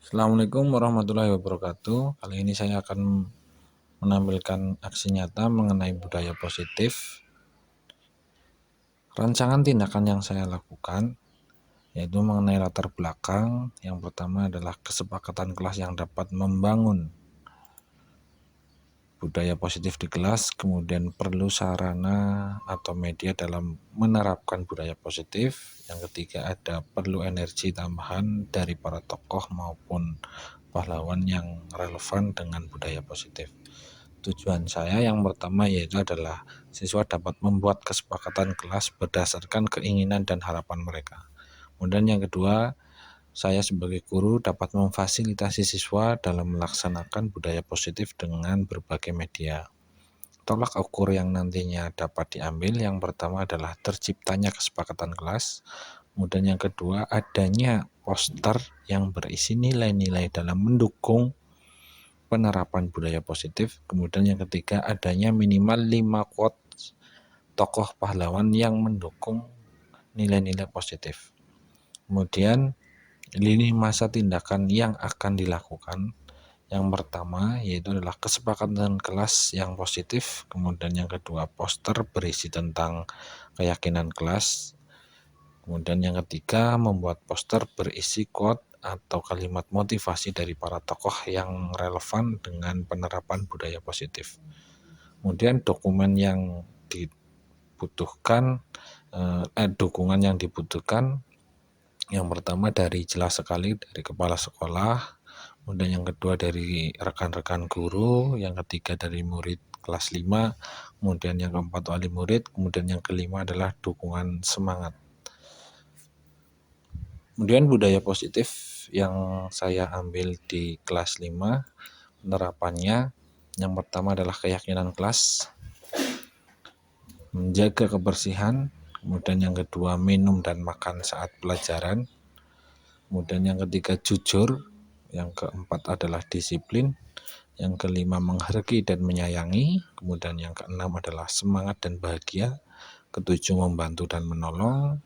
Assalamualaikum warahmatullahi wabarakatuh. Kali ini saya akan menampilkan aksi nyata mengenai budaya positif. Rancangan tindakan yang saya lakukan yaitu mengenai latar belakang. Yang pertama adalah kesepakatan kelas yang dapat membangun budaya positif di kelas, kemudian perlu sarana atau media dalam menerapkan budaya positif. Yang ketiga ada perlu energi tambahan dari para tokoh maupun pahlawan yang relevan dengan budaya positif. Tujuan saya yang pertama yaitu adalah siswa dapat membuat kesepakatan kelas berdasarkan keinginan dan harapan mereka. Kemudian yang kedua, saya sebagai guru dapat memfasilitasi siswa dalam melaksanakan budaya positif dengan berbagai media. Tolak ukur yang nantinya dapat diambil yang pertama adalah terciptanya kesepakatan kelas. Kemudian yang kedua, adanya poster yang berisi nilai-nilai dalam mendukung penerapan budaya positif. Kemudian yang ketiga, adanya minimal 5 quotes tokoh pahlawan yang mendukung nilai-nilai positif. Kemudian lini masa tindakan yang akan dilakukan. Yang pertama yaitu adalah kesepakatan kelas yang positif. Kemudian yang kedua, poster berisi tentang keyakinan kelas. Kemudian yang ketiga, membuat poster berisi quote atau kalimat motivasi dari para tokoh yang relevan dengan penerapan budaya positif. Kemudian dokumen yang dibutuhkan, dukungan yang dibutuhkan, yang pertama dari jelas sekali dari kepala sekolah, kemudian yang kedua dari rekan-rekan guru, yang ketiga dari murid kelas 5, kemudian yang keempat wali murid, kemudian yang kelima adalah dukungan semangat. Kemudian budaya positif yang saya ambil di kelas 5, penerapannya yang pertama adalah keyakinan kelas, menjaga kebersihan, kemudian yang kedua minum dan makan saat pelajaran, kemudian yang ketiga jujur, yang keempat adalah disiplin, yang kelima menghargai dan menyayangi, kemudian yang keenam adalah semangat dan bahagia, ketujuh membantu dan menolong,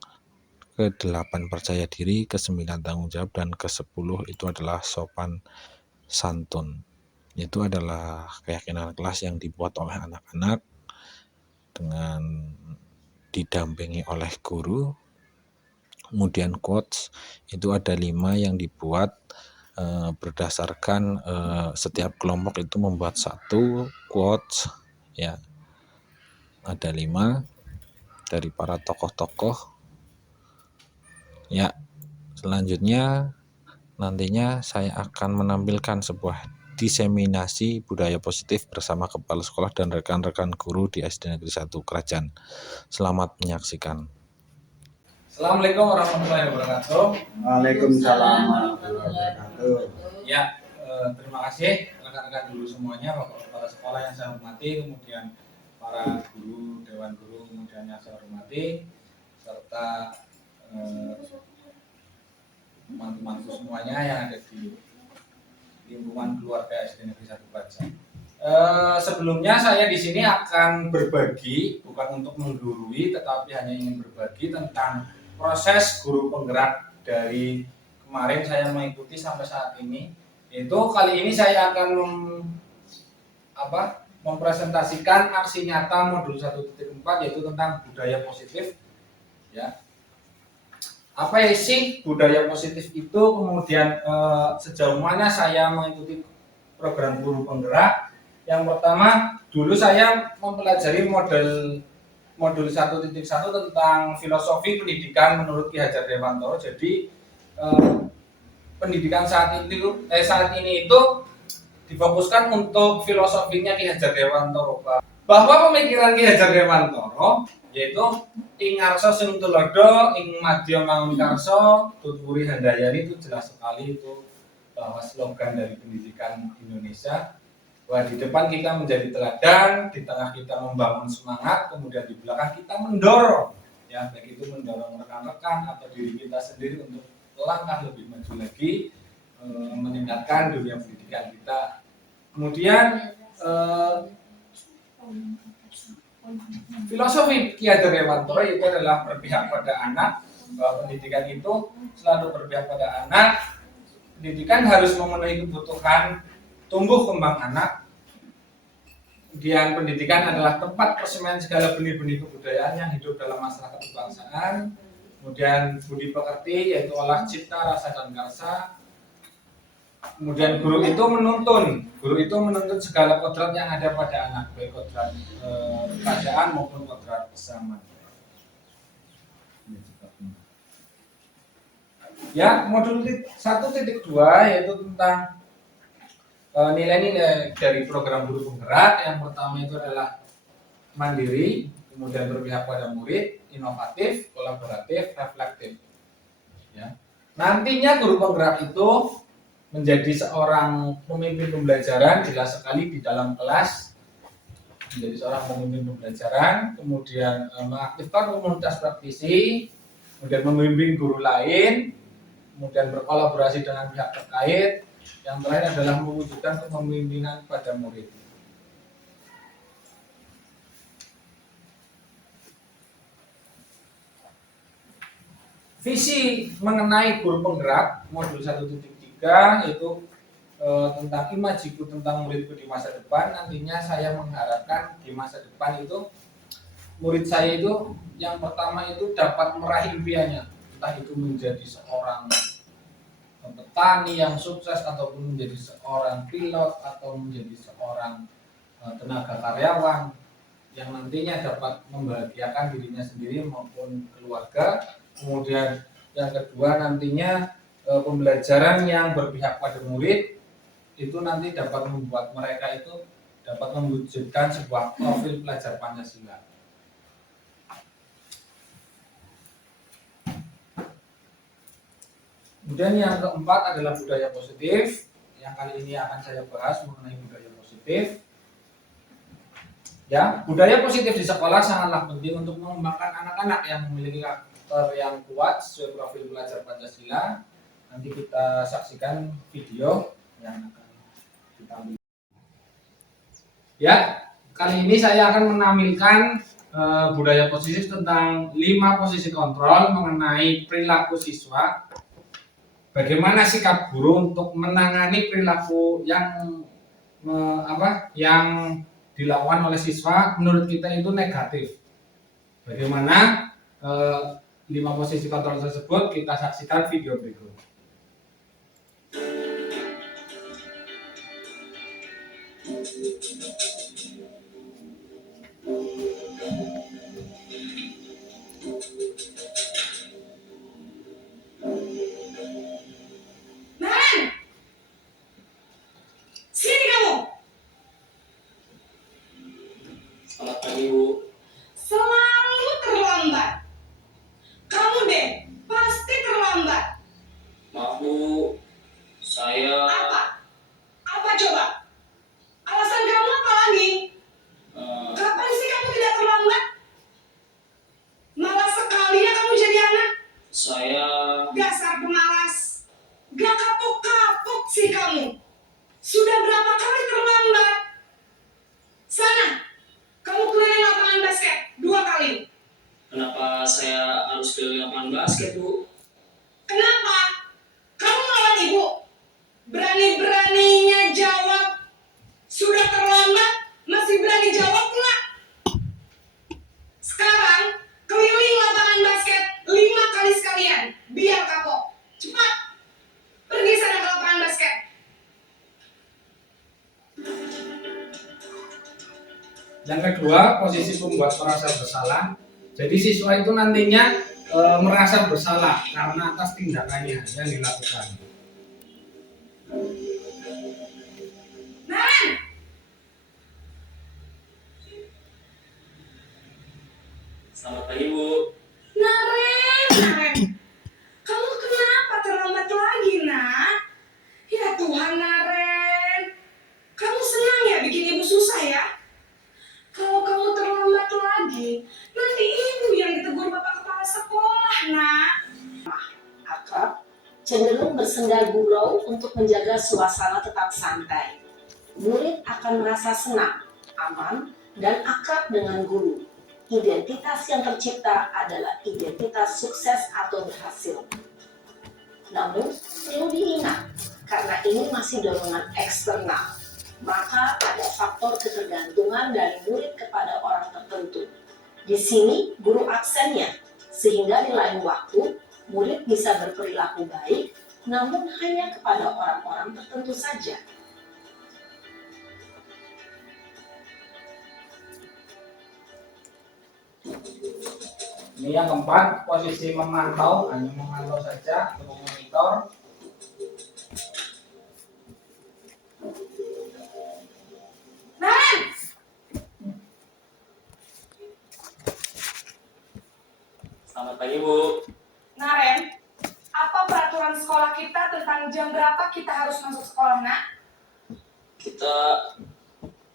ke-8 percaya diri, ke-9 tanggung jawab, dan ke-10 itu adalah sopan santun. Itu adalah keyakinan kelas yang dibuat oleh anak-anak dengan didampingi oleh guru. Kemudian quotes itu ada 5 yang dibuat berdasarkan setiap kelompok itu membuat 1 quotes, ya ada 5 dari para tokoh-tokoh. Ya, selanjutnya nantinya saya akan menampilkan sebuah diseminasi budaya positif bersama kepala sekolah dan rekan-rekan guru di SD Negeri 1 Kerajaan. Selamat menyaksikan. Assalamualaikum warahmatullahi wabarakatuh. Waalaikumsalam warahmatullahi wabarakatuh. Ya, terima kasih rekan-rekan guru semuanya, bapak kepala sekolah yang saya hormati, kemudian para guru, dewan guru, kemudian yang saya hormati, serta teman-temanku semuanya yang ada di lingkungan keluarga SD Negeri 1 Kerajaan. Sebelumnya saya di sini akan berbagi, bukan untuk menggurui, tetapi hanya ingin berbagi tentang proses guru penggerak dari kemarin saya mengikuti sampai saat ini. Itu kali ini saya akan mempresentasikan aksi nyata modul 1.4 yaitu tentang budaya positif. Ya. Apa sih budaya positif itu? Kemudian sejauh mana saya mengikuti program guru penggerak? Yang pertama, dulu saya mempelajari modul 1.1 tentang filosofi pendidikan menurut Ki Hajar Dewantoro. Jadi pendidikan saat ini itu difokuskan untuk filosofinya Ki Hajar Dewantoro, bahwa pemikiran Ki Hajar Dewantoro yaitu ing ngarsa sing tulodo ing madya mangun karsa tuturi handayani, itu jelas sekali itu bahwa slogan dari pendidikan Indonesia, bahwa di depan kita menjadi teladan, di tengah kita membangun semangat, kemudian di belakang kita mendorong, ya baik itu mendorong rekan-rekan atau diri kita sendiri untuk langkah lebih maju lagi, meningkatkan dunia pendidikan kita. Kemudian filosofi Ki Hajar Dewantoro itu adalah berpihak pada anak, bahwa pendidikan itu selalu berpihak pada anak, pendidikan harus memenuhi kebutuhan tumbuh kembang anak. Kemudian pendidikan adalah tempat persemaian segala benih-benih kebudayaan yang hidup dalam masyarakat kebangsaan. Kemudian budi pekerti, yaitu olah cipta, rasa dan karsa. Kemudian guru itu menuntun segala kodrat yang ada pada anak, baik kodrat kerajaan maupun kodrat zaman. Ya, modul 1.2 yaitu tentang nilai-nilai dari program guru penggerak. Yang pertama itu adalah mandiri, kemudian berpihak pada murid, inovatif, kolaboratif, reflektif. Ya. Nantinya guru penggerak itu menjadi seorang pemimpin pembelajaran, jelas sekali di dalam kelas, menjadi seorang pemimpin pembelajaran, kemudian mengaktifkan komunitas praktisi, kemudian membimbing guru lain, kemudian berkolaborasi dengan pihak terkait, yang terakhir adalah mewujudkan kepemimpinan pada murid. Visi mengenai guru penggerak modul 1.3 yaitu tentang imajiku tentang muridku di masa depan. Nantinya saya mengharapkan di masa depan itu murid saya itu yang pertama itu dapat meraih impiannya, entah itu menjadi seorang petani yang sukses ataupun menjadi seorang pilot atau menjadi seorang tenaga karyawan yang nantinya dapat membahagiakan dirinya sendiri maupun keluarga. Kemudian yang kedua nantinya pembelajaran yang berpihak pada murid itu nanti dapat membuat mereka itu dapat mewujudkan sebuah profil pelajar Pancasila. Kemudian yang keempat adalah budaya positif. Yang kali ini akan saya bahas mengenai budaya positif. Ya, budaya positif di sekolah sangatlah penting untuk mengembangkan anak-anak yang memiliki karakter yang kuat sesuai profil pelajar Pancasila. Nanti kita saksikan video yang akan kita ambil. Ya, kali ini saya akan menampilkan budaya positif tentang 5 posisi kontrol mengenai perilaku siswa. Bagaimana sikap guru untuk menangani perilaku yang yang dilakukan oleh siswa menurut kita itu negatif. Bagaimana 5 posisi kontrol tersebut, kita saksikan video berikut. Selamat pagi, Bu. Selalu terlambat. Kamu deh, pasti terlambat. Maaf, Bu. Saya Apa? Apa coba? Alasan kamu apa lagi? Kapan sih kamu tidak terlambat? Malas sekali ya kamu jadi anak. saya Dasar pemalas. Gak kapok-kapok sih kamu. Sudah berapa kali terlambat? Sana, kamu keliling lapangan basket 2 kali. kenapa saya harus keliling lapangan basket, Bu? Kenapa? Kamu melawan ibu? Berani-beraninya jawab. Sudah terlambat, masih berani jawab pula. Sekarang, keliling lapangan basket 5 kali sekalian, biar kapok. Cepat, pergi sana ke lapangan basket. Yang kedua, posisi pembuat merasa bersalah. Jadi siswa itu nantinya merasa bersalah karena atas tindakannya yang dilakukan. Naren, Selamat pagi, Bu. Naren. Kamu kenapa terlambat lagi, nak? Ya Tuhan, Naren. Kamu senang ya bikin ibu susah ya? Kalau kamu terlambat lagi, nanti ibu yang ditegur bapak kepala sekolah, nak. Akrab cenderung bersenda gurau untuk menjaga suasana tetap santai. Murid akan merasa senang, aman, dan akrab dengan guru. Identitas yang tercipta adalah identitas sukses atau berhasil. Namun, perlu diingat, karena ini masih dorongan eksternal, maka ada faktor ketergantungan dari murid kepada orang tertentu. Di sini, guru absennya, sehingga di lain waktu, murid bisa berperilaku baik, namun hanya kepada orang-orang tertentu saja. Ini yang keempat, posisi memantau, hanya memantau saja untuk memonitor. Naren, Selamat pagi, Bu. Naren, apa peraturan sekolah kita tentang jam berapa kita harus masuk sekolah, nak? Kita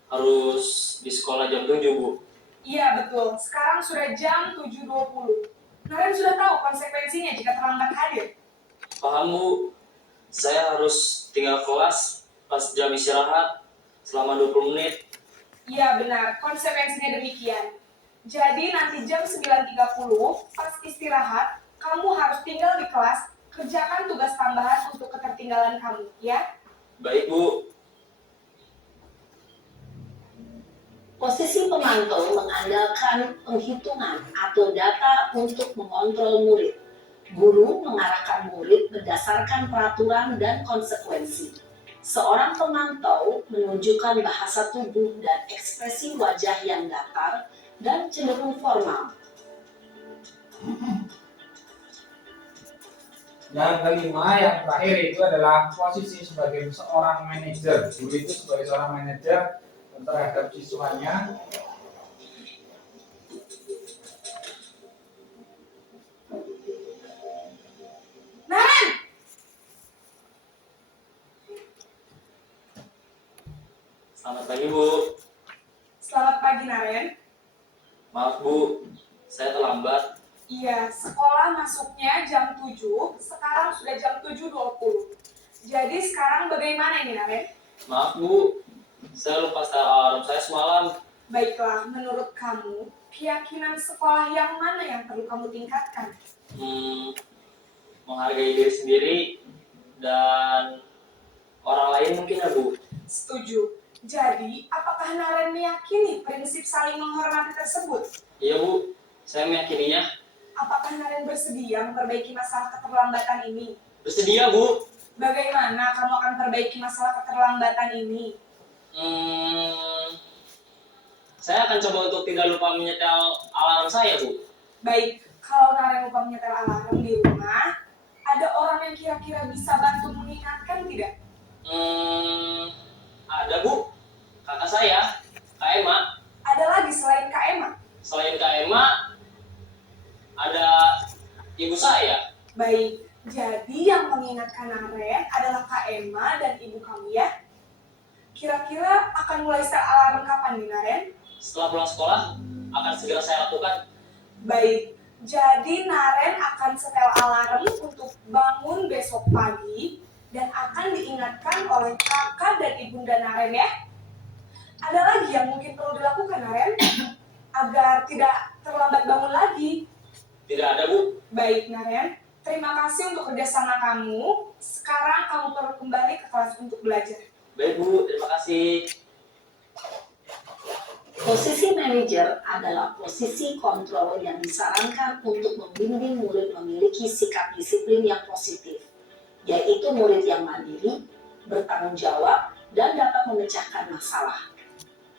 harus di sekolah jam 7, Bu. Iya, betul. Sekarang sudah jam 7.20. Naren sudah tahu konsekuensinya jika terlambat hadir. Paham, Bu? Saya harus tinggal kelas pas jam istirahat selama 20 menit. Iya, benar. Konsekuensinya demikian. Jadi nanti jam 9.30 pas istirahat, kamu harus tinggal di kelas, kerjakan tugas tambahan untuk ketertinggalan kamu, ya? Baik, Bu. Posisi pemantau mengandalkan penghitungan atau data untuk mengontrol murid. Guru mengarahkan murid berdasarkan peraturan dan konsekuensi. Seorang pemantau menunjukkan bahasa tubuh dan ekspresi wajah yang datar dan cenderung formal. Yang kelima, yang terakhir itu adalah posisi sebagai seorang manajer. Guru itu sebagai seorang manajer terhadap siswanya. Naren! Selamat pagi, Bu. Selamat pagi, Naren. Maaf, Bu. Saya terlambat. Iya, sekolah masuknya jam 7, sekarang sudah jam 7.20. Jadi sekarang bagaimana ini, Naren? Maaf, Bu. Saya lupa setel alarm saya semalam. Baiklah, menurut kamu, keyakinan sekolah yang mana yang perlu kamu tingkatkan? Menghargai diri sendiri dan orang lain mungkin ya, Bu. Setuju. Jadi, apakah Naren meyakini prinsip saling menghormati tersebut? Iya, Bu. Saya meyakininya. Apakah Naren bersedia memperbaiki masalah keterlambatan ini? Bersedia, Bu. Bagaimana kamu akan perbaiki masalah keterlambatan ini? Saya akan coba untuk tidak lupa menyetel alarm saya, Bu. Baik, kalau Naren lupa menyetel alarm di rumah, ada orang yang kira-kira bisa bantu mengingatkan tidak? Ada, Bu. Kakak saya, Kak Emma. Ada lagi selain Kak Emma? Selain Kak Emma, ada ibu saya. Baik, jadi yang mengingatkan Naren adalah Kak Emma dan ibu kamu ya? Kira-kira akan mulai setel alarm kapan nih, Naren? Setelah pulang sekolah, akan segera saya lakukan. Baik, jadi Naren akan setel alarm untuk bangun besok pagi dan akan diingatkan oleh kakak dan ibunda Naren ya. Ada lagi yang mungkin perlu dilakukan, Naren, agar tidak terlambat bangun lagi. Tidak ada, Bu. Baik, Naren. Terima kasih untuk kerjasama kamu. Sekarang kamu perlu kembali ke kelas untuk belajar. Baik, Bu. Terima kasih. Posisi manajer adalah posisi kontrol yang disarankan untuk membimbing murid memiliki sikap disiplin yang positif, yaitu murid yang mandiri, bertanggung jawab, dan dapat memecahkan masalah.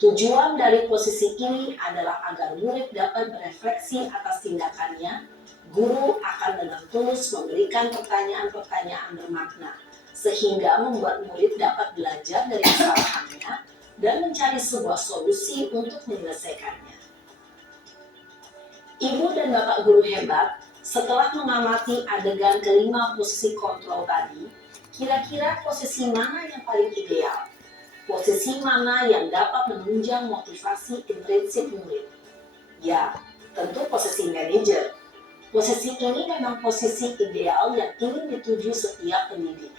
Tujuan dari posisi ini adalah agar murid dapat berefleksi atas tindakannya. Guru akan dengan tulus memberikan pertanyaan-pertanyaan bermakna, sehingga membuat murid dapat belajar dari kesalahannya dan mencari sebuah solusi untuk menyelesaikannya. Ibu dan Bapak guru hebat, setelah mengamati adegan kelima posisi kontrol tadi, kira-kira posisi mana yang paling ideal? Posisi mana yang dapat menunjang motivasi intrinsik murid? Ya, tentu posisi manajer. Posisi ini memang posisi ideal yang ingin dituju setiap pendidik.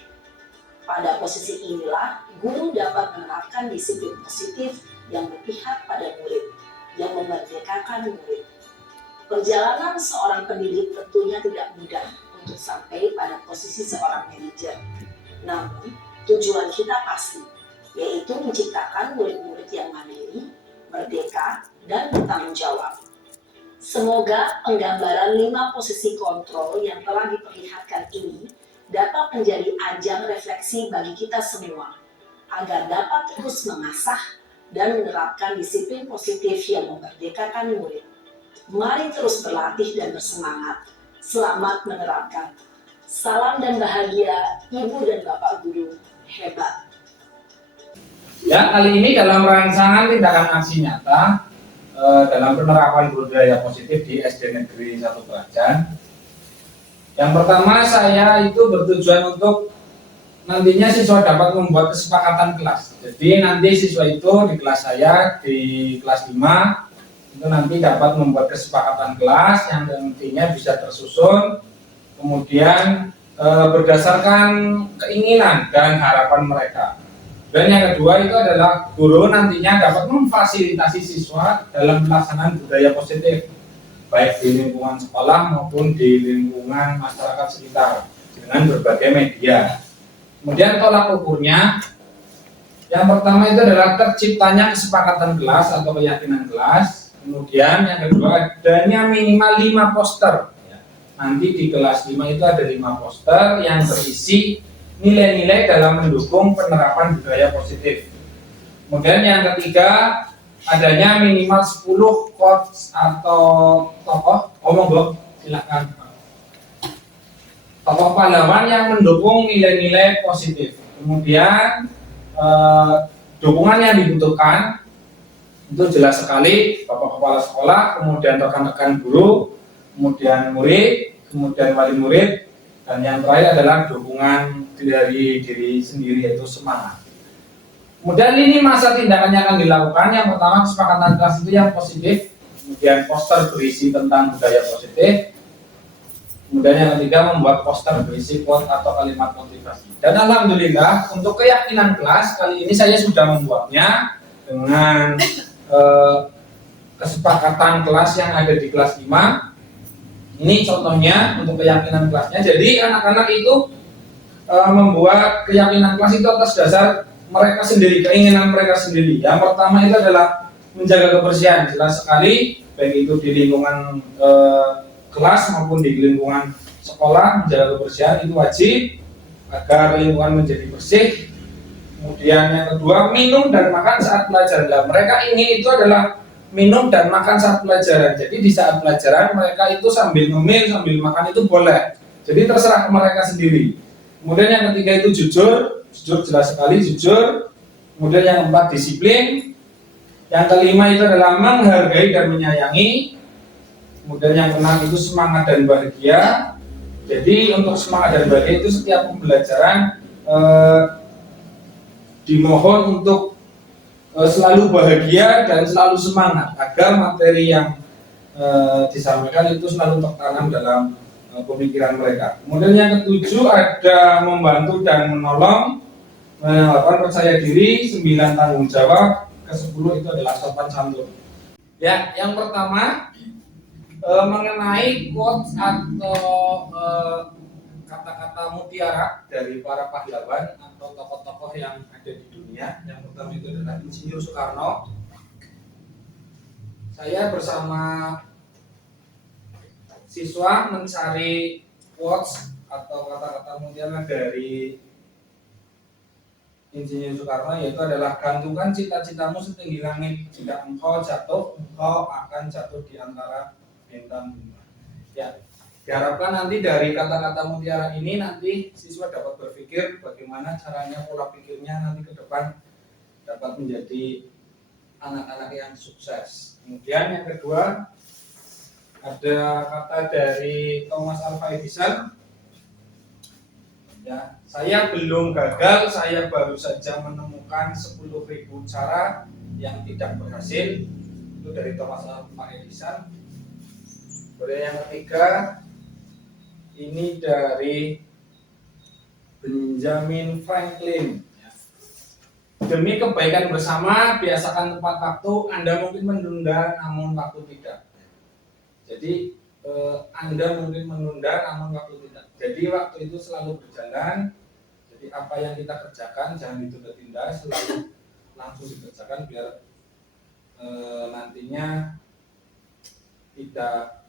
Pada posisi inilah, guru dapat menerapkan disiplin positif yang berpihak pada murid, yang memerdekakan murid. Perjalanan seorang pendidik tentunya tidak mudah untuk sampai pada posisi seorang manajer. Namun, tujuan kita pasti, yaitu menciptakan murid-murid yang mandiri, merdeka, dan bertanggung jawab. Semoga penggambaran 5 posisi kontrol yang telah diperlihatkan ini dapat menjadi ajang refleksi bagi kita semua, agar dapat terus mengasah dan menerapkan disiplin positif yang memerdekakan murid. Mari terus berlatih dan bersemangat. Selamat menerapkan. Salam dan bahagia, Ibu dan Bapak Guru hebat. Ya, kali ini dalam rancangan tindakan aksi nyata dalam penerapan budaya positif di SD Negeri 1 Prajan. Yang pertama, saya itu bertujuan untuk nantinya siswa dapat membuat kesepakatan kelas. Jadi nanti siswa itu di kelas saya, di kelas 5, itu nanti dapat membuat kesepakatan kelas yang nantinya bisa tersusun, kemudian berdasarkan keinginan dan harapan mereka. Dan yang kedua itu adalah guru nantinya dapat memfasilitasi siswa dalam pelaksanaan budaya positif, baik di lingkungan sekolah maupun di lingkungan masyarakat sekitar dengan berbagai media. Kemudian tolak ukurnya, yang pertama itu adalah terciptanya kesepakatan kelas atau keyakinan kelas. Kemudian yang kedua, adanya minimal 5 poster. Nanti di kelas 5 itu ada 5 poster yang berisi nilai-nilai dalam mendukung penerapan budaya positif. Kemudian yang ketiga, adanya minimal 10 quotes atau tokoh, monggo silakan, tokoh pahlawan yang mendukung nilai-nilai positif. Kemudian dukungan yang dibutuhkan itu jelas sekali Bapak Kepala Sekolah, kemudian rekan-rekan guru, kemudian murid, kemudian wali murid, dan yang terakhir adalah dukungan dari diri sendiri, yaitu semangat. Kemudian ini masa tindakan yang akan dilakukan. Yang pertama, kesepakatan kelas itu yang positif, kemudian poster berisi tentang budaya positif, kemudian yang ketiga membuat poster berisi quote atau kalimat motivasi. Dan alhamdulillah untuk keyakinan kelas kali ini saya sudah membuatnya dengan kesepakatan kelas yang ada di kelas 5. Ini contohnya untuk keyakinan kelasnya. Jadi anak-anak itu membuat keyakinan kelas itu atas dasar mereka sendiri, keinginan mereka sendiri. Yang pertama itu adalah menjaga kebersihan, jelas sekali, baik itu di lingkungan kelas maupun di lingkungan sekolah. Menjaga kebersihan itu wajib agar lingkungan menjadi bersih. Kemudian yang kedua, minum dan makan saat pelajaran. Nah, mereka ingin itu adalah minum dan makan saat pelajaran. Jadi di saat pelajaran mereka itu sambil ngemil, sambil makan itu boleh. Jadi terserah mereka sendiri. Kemudian yang ketiga itu jujur jelas sekali jujur. Kemudian yang keempat disiplin. Yang kelima itu adalah menghargai dan menyayangi. Kemudian yang keenam itu semangat dan bahagia. Jadi untuk semangat dan bahagia itu setiap pembelajaran dimohon untuk selalu bahagia dan selalu semangat agar materi yang disampaikan itu selalu tertanam dalam pemikiran mereka. Kemudian yang ketujuh ada membantu dan menolong, 8 percaya diri, 9 tanggung jawab, ke-10 itu adalah sopan santun. Ya, yang pertama mengenai quotes atau kata-kata mutiara dari para pahlawan atau tokoh-tokoh yang ada di dunia. Yang pertama itu adalah Insinyur Soekarno. Saya bersama siswa mencari quotes atau kata-kata mutiara dari Insinyur Soekarno, yaitu adalah gantungkan cita-citamu setinggi langit, jika engkau jatuh, engkau akan jatuh di antara bintang bintang. Ya, diharapkan nanti dari kata-kata mutiara ini nanti siswa dapat berpikir bagaimana caranya pola pikirnya nanti ke depan dapat menjadi anak-anak yang sukses. Kemudian yang kedua ada kata dari Thomas Alva Edison. Ya, saya belum gagal, saya baru saja menemukan 10.000 cara yang tidak berhasil. Itu dari Thomas Alva Edison. Kemudian yang ketiga ini dari Benjamin Franklin. Demi kebaikan bersama, biasakan tepat waktu. Anda mungkin menunda, namun waktu tidak. Jadi Anda mungkin menunda namun waktu tidak. Jadi waktu itu selalu berjalan. Jadi apa yang kita kerjakan jangan ditunda-tunda, selalu langsung dikerjakan biar nantinya tidak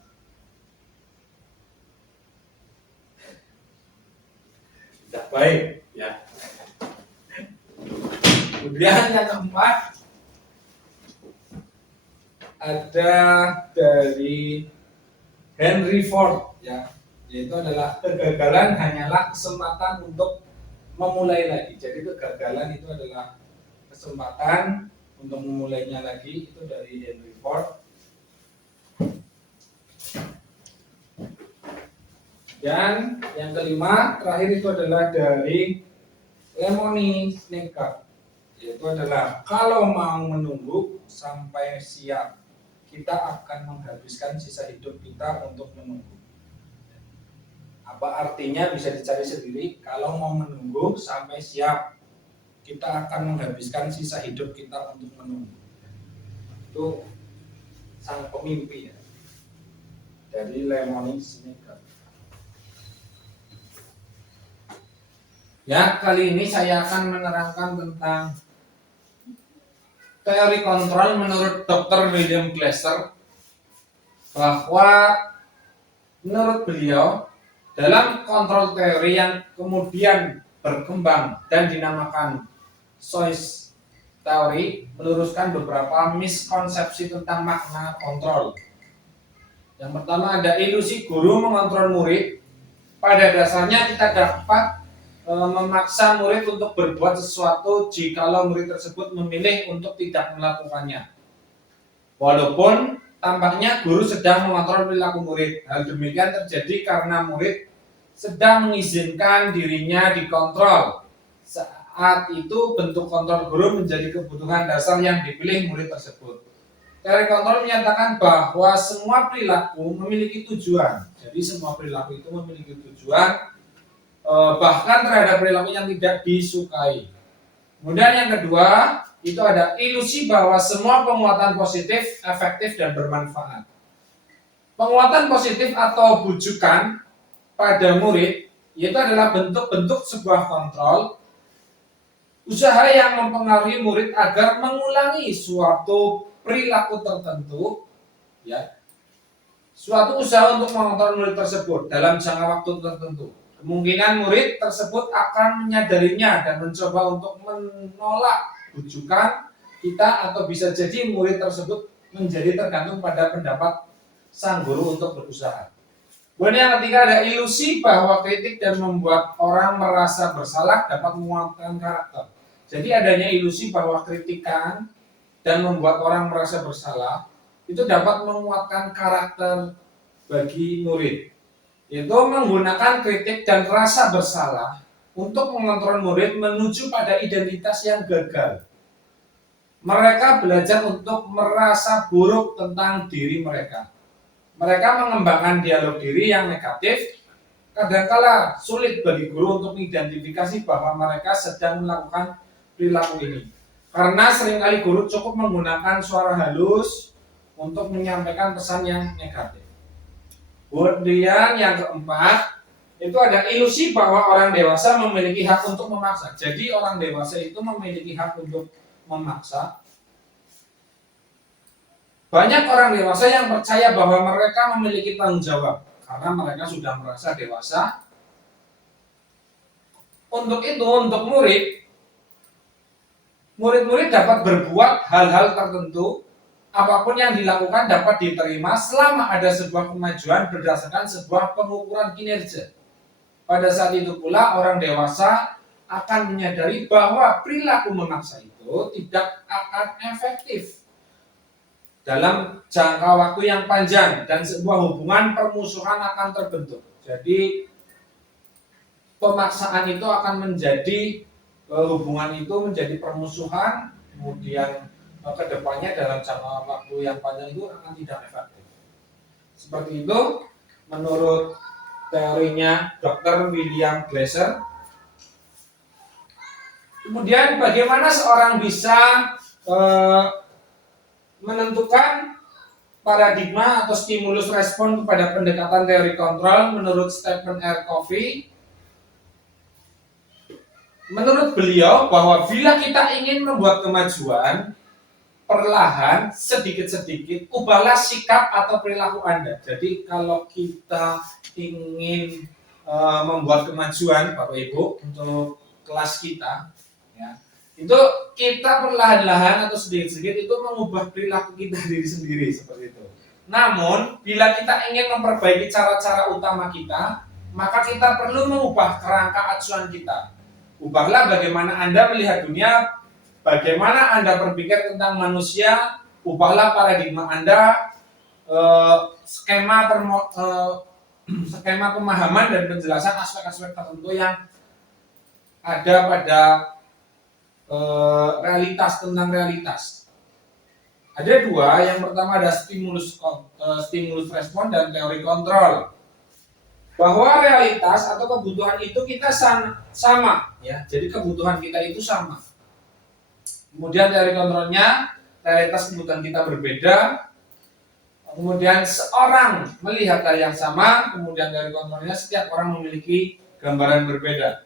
baik ya. Kemudian yang keempat ada dari Henry Ford ya, yaitu adalah kegagalan hanyalah kesempatan untuk memulai lagi. Jadi kegagalan itu adalah kesempatan untuk memulainya lagi, itu dari Henry Ford. Dan yang kelima terakhir itu adalah dari Lemony Snicket, yaitu adalah kalau mau menunggu sampai siap, kita akan menghabiskan sisa hidup kita untuk menunggu. Apa artinya bisa dicari sendiri. Kalau mau menunggu sampai siap, kita akan menghabiskan sisa hidup kita untuk menunggu. Itu sang pemimpi ya, dari Lemony Snicket. Ya, kali ini saya akan menerangkan tentang teori kontrol menurut Dr. William Glasser, bahwa menurut beliau dalam kontrol teori yang kemudian berkembang dan dinamakan choice teori meluruskan beberapa miskonsepsi tentang makna kontrol. Yang pertama ada ilusi guru mengontrol murid. Pada dasarnya kita dapat memaksa murid untuk berbuat sesuatu jikalau murid tersebut memilih untuk tidak melakukannya. Walaupun tampaknya guru sedang mengontrol perilaku murid. Hal demikian terjadi karena murid sedang mengizinkan dirinya dikontrol. Saat itu bentuk kontrol guru menjadi kebutuhan dasar yang dipilih murid tersebut. Teori kontrol menyatakan bahwa semua perilaku memiliki tujuan. Jadi semua perilaku itu memiliki tujuan, bahkan terhadap perilaku yang tidak disukai. Kemudian yang kedua, itu ada ilusi bahwa semua penguatan positif, efektif, dan bermanfaat. Penguatan positif atau bujukan pada murid, itu adalah bentuk-bentuk sebuah kontrol, usaha yang mempengaruhi murid agar mengulangi suatu perilaku tertentu, ya, suatu usaha untuk mengontrol murid tersebut dalam jangka waktu tertentu. Kemungkinan murid tersebut akan menyadarinya dan mencoba untuk menolak bujukan kita, atau bisa jadi murid tersebut menjadi tergantung pada pendapat sang guru untuk berusaha. Kemudian yang ketiga ada ilusi bahwa kritik dan membuat orang merasa bersalah dapat menguatkan karakter. Jadi adanya ilusi bahwa kritikan dan membuat orang merasa bersalah itu dapat menguatkan karakter bagi murid. Yaitu menggunakan kritik dan rasa bersalah untuk mengontrol murid menuju pada identitas yang gagal. Mereka belajar untuk merasa buruk tentang diri mereka. Mereka mengembangkan dialog diri yang negatif. Kadangkala sulit bagi guru untuk mengidentifikasi bahwa mereka sedang melakukan perilaku ini, karena seringkali guru cukup menggunakan suara halus untuk menyampaikan pesan yang negatif. Kemudian yang keempat, itu ada ilusi bahwa orang dewasa memiliki hak untuk memaksa. Jadi orang dewasa itu memiliki hak untuk memaksa. Banyak orang dewasa yang percaya bahwa mereka memiliki tanggung jawab karena mereka sudah merasa dewasa. Untuk itu, untuk murid-murid dapat berbuat hal-hal tertentu. Apapun yang dilakukan dapat diterima selama ada sebuah kemajuan berdasarkan sebuah pengukuran kinerja. Pada saat itu pula orang dewasa akan menyadari bahwa perilaku memaksa itu tidak akan efektif dalam jangka waktu yang panjang dan sebuah hubungan permusuhan akan terbentuk. Jadi pemaksaan itu akan menjadi hubungan itu menjadi permusuhan, kemudian kedepannya dalam jangka waktu yang panjang itu akan tidak efektif. Seperti itu menurut teorinya Dr. William Glasser. Kemudian bagaimana seorang bisa menentukan paradigma atau stimulus respon kepada pendekatan teori kontrol menurut Stephen R. Covey. Menurut beliau bahwa bila kita ingin membuat kemajuan, perlahan, sedikit-sedikit, ubahlah sikap atau perilaku Anda. Jadi kalau kita ingin membuat kemajuan, Bapak Ibu, untuk kelas kita, ya, itu kita perlahan-lahan atau sedikit-sedikit itu mengubah perilaku kita diri sendiri seperti itu. Namun, bila kita ingin memperbaiki cara-cara utama kita, maka kita perlu mengubah kerangka acuan kita. Ubahlah bagaimana Anda melihat dunia, bagaimana Anda berpikir tentang manusia, ubahlah paradigma Anda, skema pemahaman dan penjelasan aspek-aspek tertentu yang ada pada realitas, tentang realitas. Ada dua, yang pertama ada stimulus respon dan teori kontrol. Bahwa realitas atau kebutuhan itu kita sama, ya. Jadi kebutuhan kita itu sama. Kemudian teori kontrolnya, realitas kebutuhan kita berbeda. Kemudian seorang melihat hal yang sama, kemudian teori kontrolnya setiap orang memiliki gambaran berbeda.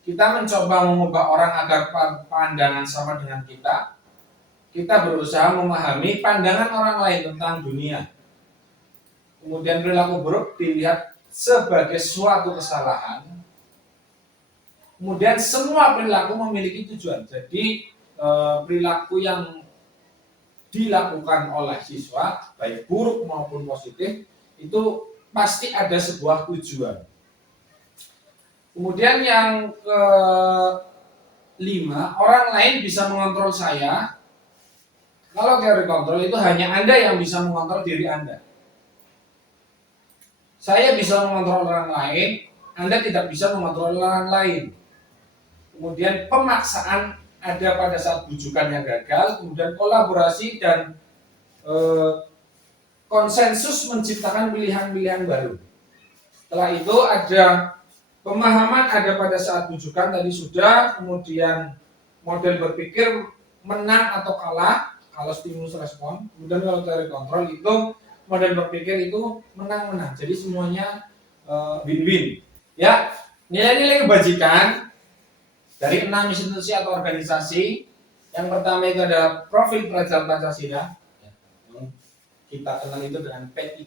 Kita mencoba mengubah orang agar pandangan sama dengan kita. Kita berusaha memahami pandangan orang lain tentang dunia. Kemudian perilaku buruk dilihat sebagai suatu kesalahan. Kemudian semua perilaku memiliki tujuan. Jadi perilaku yang dilakukan oleh siswa, baik buruk maupun positif, itu pasti ada sebuah tujuan. Kemudian yang kelima, orang lain bisa mengontrol saya. Kalau teori kontrol itu hanya Anda yang bisa mengontrol diri Anda. Saya bisa mengontrol orang lain, Anda tidak bisa mengontrol orang lain. Kemudian pemaksaan ada pada saat bujukan yang gagal, kemudian kolaborasi dan konsensus menciptakan pilihan-pilihan baru. Setelah itu ada pemahaman ada pada saat bujukan tadi sudah, kemudian model berpikir menang atau kalah, kalau stimulus respon. Kemudian kalau teori kontrol itu model berpikir itu menang-menang, jadi semuanya win-win. Ya, nilai-nilai kebajikan dari 6 institusi atau organisasi. Yang pertama itu ada profil pelajar Pancasila, yang kita kenal itu dengan P3,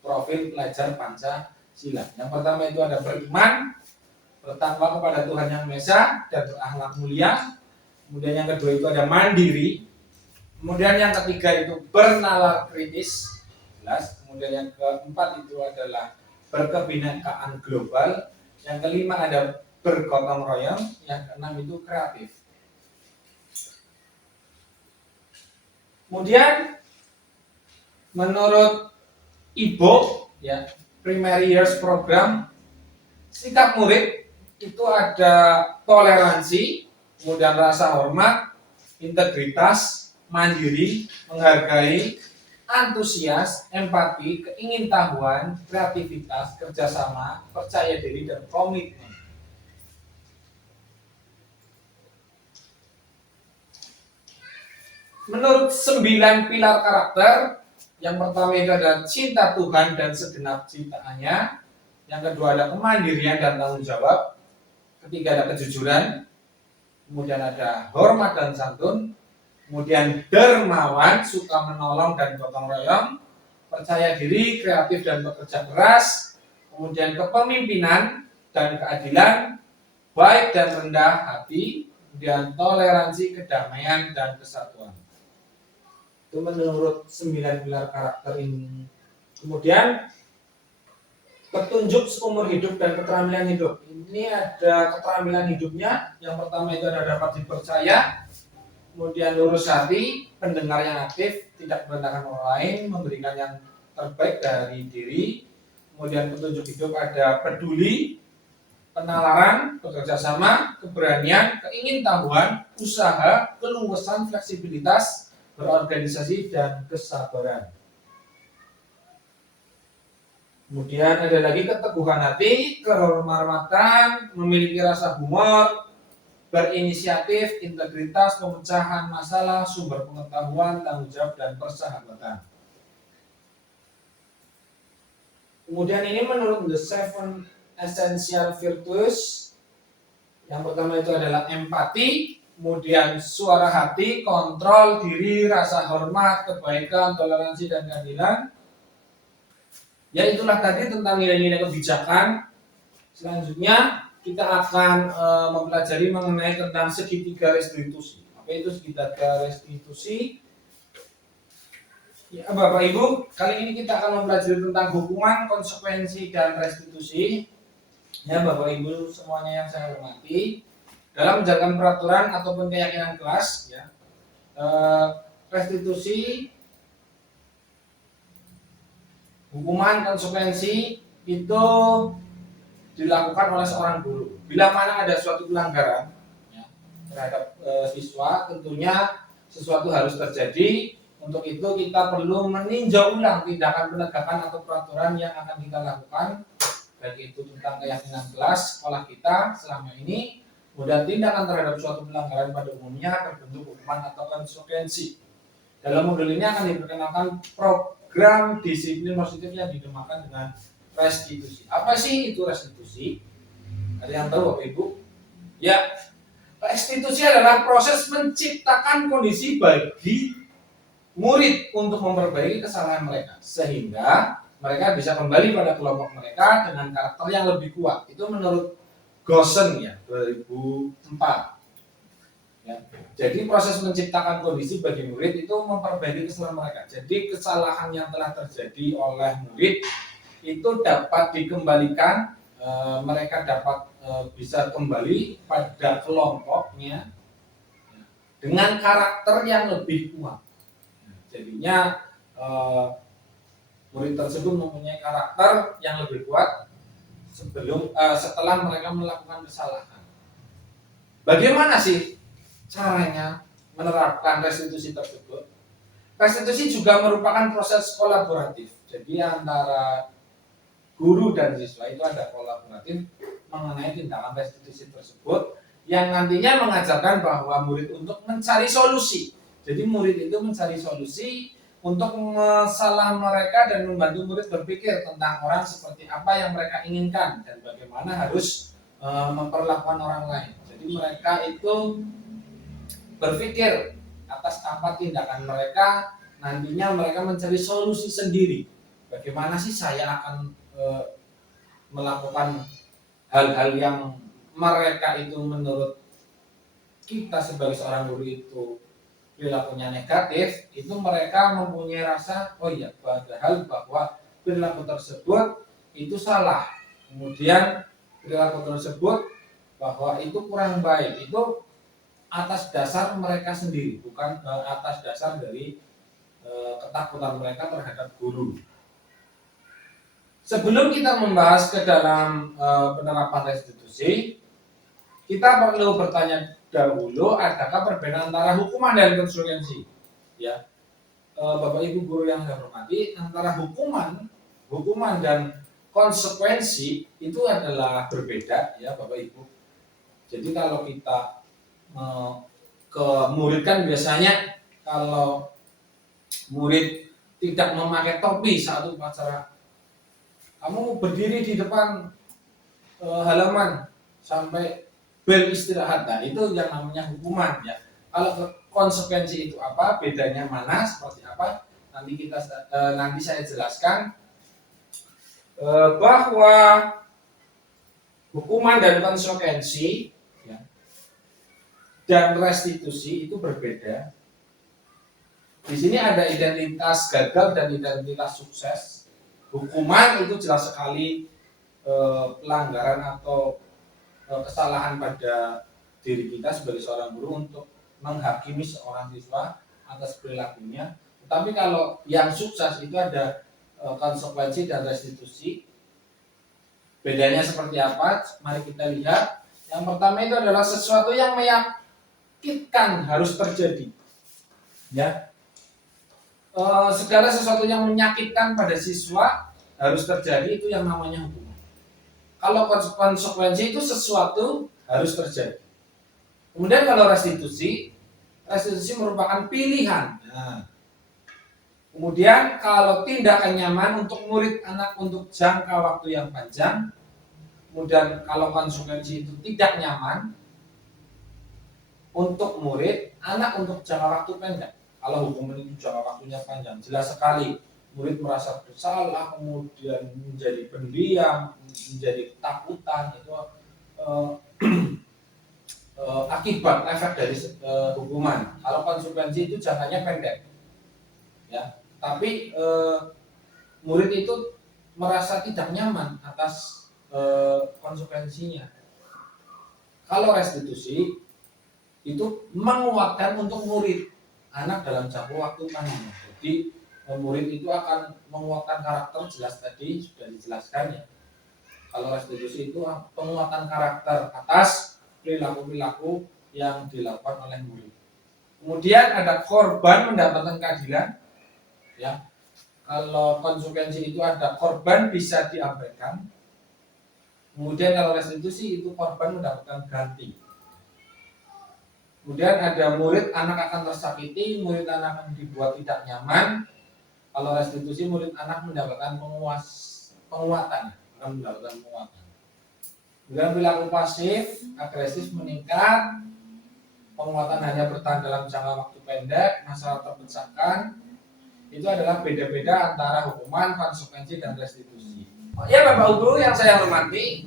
profil pelajar Pancasila. Yang pertama itu ada beriman, bertakwa kepada Tuhan Yang Maha Esa dan berakhlak mulia. Kemudian yang kedua itu ada mandiri. Kemudian yang ketiga itu bernalar kritis, jelas. Kemudian yang keempat itu adalah berkebinekaan global. Yang kelima ada bergotong royong. Yang keenam itu kreatif. Kemudian menurut IBO, ya, Primary Years Program, sikap murid itu ada toleransi, kemudian rasa hormat, integritas, mandiri, menghargai, antusias, empati, keingintahuan, kreativitas, kerjasama, percaya diri, dan komitmen. Menurut 9 pilar karakter, yang pertama itu ada cinta Tuhan dan segenap ciptaannya. Yang kedua ada kemandirian dan tanggung jawab. Ketiga ada kejujuran. Kemudian ada hormat dan santun. Kemudian dermawan, suka menolong dan gotong royong. Percaya diri, kreatif dan bekerja keras. Kemudian kepemimpinan dan keadilan. Baik dan rendah hati. Kemudian toleransi, kedamaian dan kesatuan. Itu menurut 9 pilar karakter ini. Kemudian petunjuk seumur hidup dan keterampilan hidup. Ini ada keterampilan hidupnya. Yang pertama itu ada dapat dipercaya. Kemudian lurus hati, pendengar yang aktif, tidak merendahkan orang lain, memberikan yang terbaik dari diri. Kemudian petunjuk hidup ada peduli, penalaran, bekerja sama, keberanian, keingintahuan, usaha, keluasan, fleksibilitas, berorganisasi, dan kesabaran. Kemudian ada lagi keteguhan hati, kehormatan, memiliki rasa humor, berinisiatif, integritas, pemecahan masalah, sumber pengetahuan, tanggung jawab, dan persahabatan. Kemudian ini menurut The Seven Essential Virtues, yang pertama itu adalah empati, kemudian suara hati, kontrol diri, rasa hormat, kebaikan, toleransi, dan keadilan. Ya itulah tadi tentang nilai-nilai kebijakan. Selanjutnya kita akan mempelajari mengenai tentang segitiga restitusi. Apa itu segitiga restitusi? Ya, Bapak Ibu, kali ini kita akan mempelajari tentang hukuman, konsekuensi, dan restitusi. Ya, Bapak Ibu semuanya yang saya hormati, dalam menjalankan peraturan ataupun keyakinan kelas, ya, restitusi, hukuman, konsekuensi itu dilakukan oleh seorang guru. Bila mana ada suatu pelanggaran ya, terhadap siswa, tentunya sesuatu harus terjadi. Untuk itu kita perlu meninjau ulang tindakan penegakan atau peraturan yang akan kita lakukan, baik itu tentang keyakinan kelas sekolah kita selama ini, kemudian tindakan terhadap suatu pelanggaran pada umumnya berbentuk hukuman atau konsekuensi. Dalam modul ini akan diperkenalkan program disiplin positif yang dinamakan dengan restitusi. Apa sih itu restitusi? Ada yang tahu Bapak Ibu? Ya, restitusi adalah proses menciptakan kondisi bagi murid untuk memperbaiki kesalahan mereka sehingga mereka bisa kembali pada kelompok mereka dengan karakter yang lebih kuat. Itu menurut Gosen ya 2004. Ya. Jadi proses menciptakan kondisi bagi murid itu memperbaiki kesalahan mereka. Jadi kesalahan yang telah terjadi oleh murid itu dapat dikembalikan, mereka dapat bisa kembali pada kelompoknya dengan karakter yang lebih kuat. Jadinya murid tersebut mempunyai karakter yang lebih kuat setelah mereka melakukan kesalahan. Bagaimana sih caranya menerapkan restitusi tersebut? Restitusi juga merupakan proses kolaboratif. Jadi antara guru dan siswa itu ada kolaboratif mengenai tindakan restitusi tersebut yang nantinya mengajarkan bahwa murid untuk mencari solusi. Jadi murid itu mencari solusi untuk masalah mereka dan membantu murid berpikir tentang orang seperti apa yang mereka inginkan dan bagaimana harus memperlakukan orang lain. Jadi mereka itu berpikir atas apa tindakan mereka, nantinya mereka mencari solusi sendiri. Bagaimana sih saya akan melakukan hal-hal yang mereka itu menurut kita sebagai seorang guru itu perilakunya negatif, itu mereka mempunyai rasa, oh iya, padahal bahwa perilaku tersebut itu salah. Kemudian perilaku tersebut bahwa itu kurang baik, itu atas dasar mereka sendiri, bukan atas dasar dari ketakutan mereka terhadap guru. Sebelum kita membahas ke dalam penerapan restitusi, kita perlu bertanya dahulu, adakah perbedaan antara hukuman dan konsekuensi? Ya, Bapak Ibu guru yang saya hormati, antara hukuman dan konsekuensi itu adalah berbeda, ya Bapak Ibu. Jadi kalau kita ke murid kan biasanya kalau murid tidak memakai topi saat upacara, kamu berdiri di depan halaman sampai bel istirahat, nah itu yang namanya hukuman ya. Kalau konsekuensi itu apa, bedanya mana, seperti apa, nanti saya jelaskan bahwa hukuman dan konsekuensi ya, dan restitusi itu berbeda. Di sini ada identitas gagal dan identitas sukses. Hukuman itu jelas sekali pelanggaran atau kesalahan pada diri kita sebagai seorang guru untuk menghakimi seorang siswa atas perilakunya. Tetapi kalau yang sukses itu ada konsekuensi dan restitusi. Bedanya seperti apa? Mari kita lihat. Yang pertama itu adalah sesuatu yang menyakitkan harus terjadi. Ya, segala sesuatu yang menyakitkan pada siswa harus terjadi, itu yang namanya hukuman. Kalau konsekuensi itu sesuatu harus terjadi. Kemudian kalau restitusi merupakan pilihan. Nah, Kemudian kalau tindakan nyaman untuk murid anak untuk jangka waktu yang panjang, kemudian kalau konsekuensi itu tidak nyaman untuk murid anak untuk jangka waktu pendek. Kalau hukuman itu jangka waktunya panjang, jelas sekali murid merasa bersalah, kemudian menjadi pendiam, menjadi ketakutan, itu akibat efek dari hukuman. Kalau konsekuensi itu jangkanya pendek, ya. Tapi murid itu merasa tidak nyaman atas konsekuensinya. Kalau restitusi itu menguatkan untuk murid anak dalam jangka waktu panjang. Jadi murid itu akan menguatkan karakter, jelas tadi sudah dijelaskan ya. Kalau restitusi itu penguatan karakter atas perilaku-perilaku yang dilakukan oleh murid. Kemudian ada korban mendapatkan keadilan. Ya, kalau konsekuensi itu ada korban bisa diabaikan. Kemudian kalau restitusi itu korban mendapatkan ganti. Kemudian ada murid anak akan tersakiti, murid anak akan dibuat tidak nyaman. Kalau restitusi murid anak mendapatkan penguatan, akan mendapatkan penguatan. Kemudian perilaku pasif, agresif meningkat. Penguatan hanya bertahan dalam jangka waktu pendek, masalah terpecahkan. Itu adalah beda-beda antara hukuman, konsekuensi, dan restitusi. Ya Bapak Ibu yang saya hormati,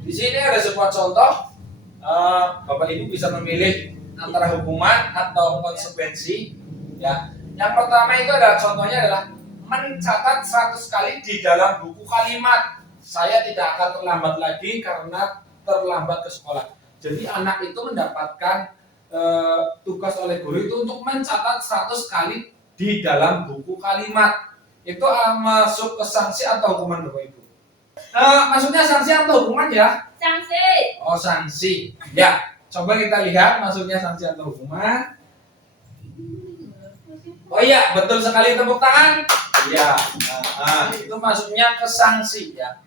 di sini ada sebuah contoh. Bapak Ibu bisa memilih antara hukuman atau konsekuensi. Ya, yang pertama itu adalah contohnya adalah mencatat 100 kali di dalam buku kalimat. Saya tidak akan terlambat lagi karena terlambat ke sekolah. Jadi anak itu mendapatkan tugas oleh guru itu untuk mencatat 100 kali di dalam buku kalimat. Itu masuk ke sanksi atau hukuman Bapak Ibu? Maksudnya sanksi atau hukuman ya? Sanksi. Oh, sanksi. Ya, coba kita lihat maksudnya sanksi atau hukuman. Oh iya, betul sekali, tepuk tangan. Ya, itu maksudnya ke sanksi ya.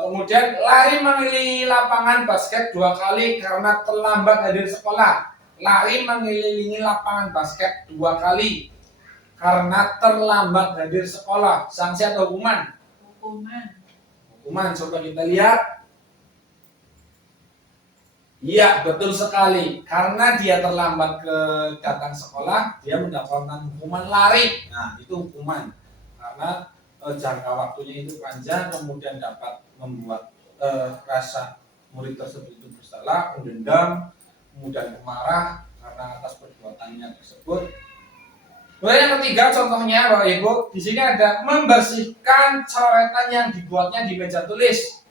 Kemudian lari mengelilingi lapangan basket 2 kali karena terlambat hadir sekolah. Lari mengelilingi lapangan basket 2 kali karena terlambat hadir sekolah. Sanksi atau hukuman? Hukuman. Hukuman, coba kita lihat. Iya, betul sekali. Karena dia terlambat ke datang sekolah, dia mendapatkan hukuman lari. Nah, itu hukuman. Karena jangka waktunya itu panjang, kemudian dapat membuat rasa murid tersebut itu bersalah, mendendam, kemudian marah karena atas perbuatannya tersebut. Kemudian yang ketiga contohnya Bapak Ibu, di sini ada membersihkan coretan yang dibuatnya di meja tulis.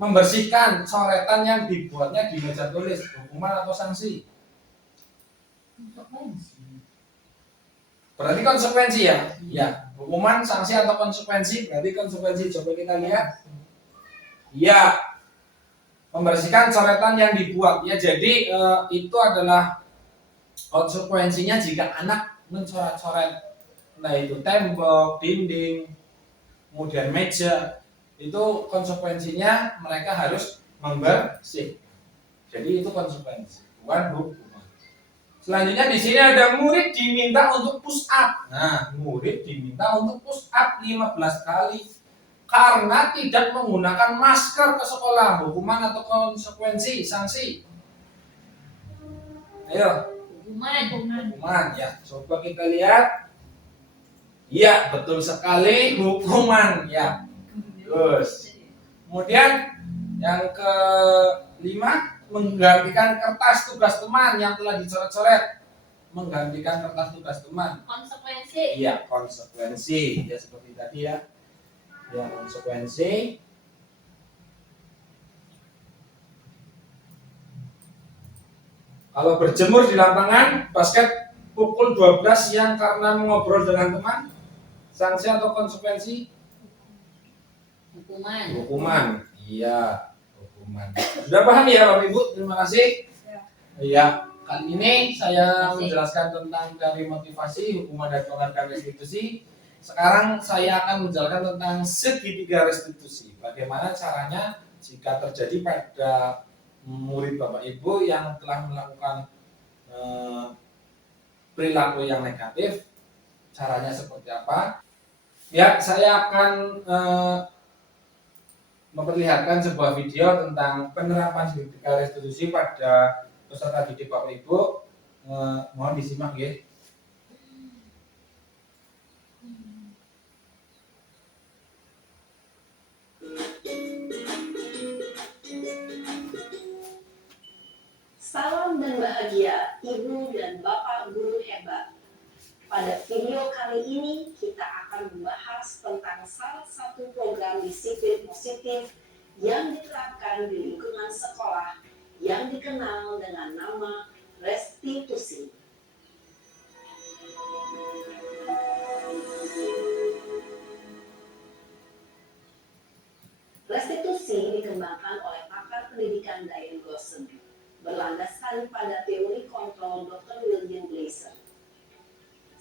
Membersihkan coretan yang dibuatnya di meja tulis, hukuman atau sanksi? Berarti konsekuensi ya? Ya, hukuman, sanksi atau konsekuensi? Berarti konsekuensi. Coba kita lihat. Ya, membersihkan coretan yang dibuat. Ya, jadi itu adalah konsekuensinya jika anak mencoret-coret, nah itu tembok, dinding, kemudian meja, itu konsekuensinya mereka harus membersih. Jadi itu konsekuensi, bukan hukuman. Selanjutnya di sini ada murid diminta untuk push up. Nah, murid diminta untuk push up 15 kali karena tidak menggunakan masker ke sekolah. Hukuman atau konsekuensi, sanksi? Ayo. Hukuman ya, coba kita lihat. Iya, betul sekali, hukuman ya. Terus kemudian yang kelima, menggantikan kertas tugas teman yang telah dicoret-coret. Menggantikan kertas tugas teman. Konsekuensi. Iya, konsekuensi ya, seperti tadi ya. Ya, konsekuensi. Kalau berjemur di lapangan basket pukul 12 siang karena mengobrol dengan teman, sanksi atau konsekuensi? Hukuman. Hukuman. Iya, hukuman. Sudah paham ya Bapak Ibu? Terima kasih. Iya, kali ini saya menjelaskan tentang dari motivasi, hukuman dan penghargaan restitusi. Sekarang saya akan menjelaskan tentang segitiga restitusi. Bagaimana caranya jika terjadi pada murid Bapak Ibu yang telah melakukan perilaku yang negatif, caranya seperti apa. Ya, saya akan memperlihatkan sebuah video tentang penerapan segitiga restitusi pada peserta didik Bapak Ibu. Mohon disimak ya. Salam dan bahagia Ibu dan Bapak guru hebat. Pada video kali ini kita akan membahas tentang salah satu program disiplin positif yang diterapkan di lingkungan sekolah yang dikenal dengan nama restitusi. Restitusi dikembangkan oleh pakar pendidikan Diane Gosson, berlandaskan pada teori kontrol Dr. William Glasser.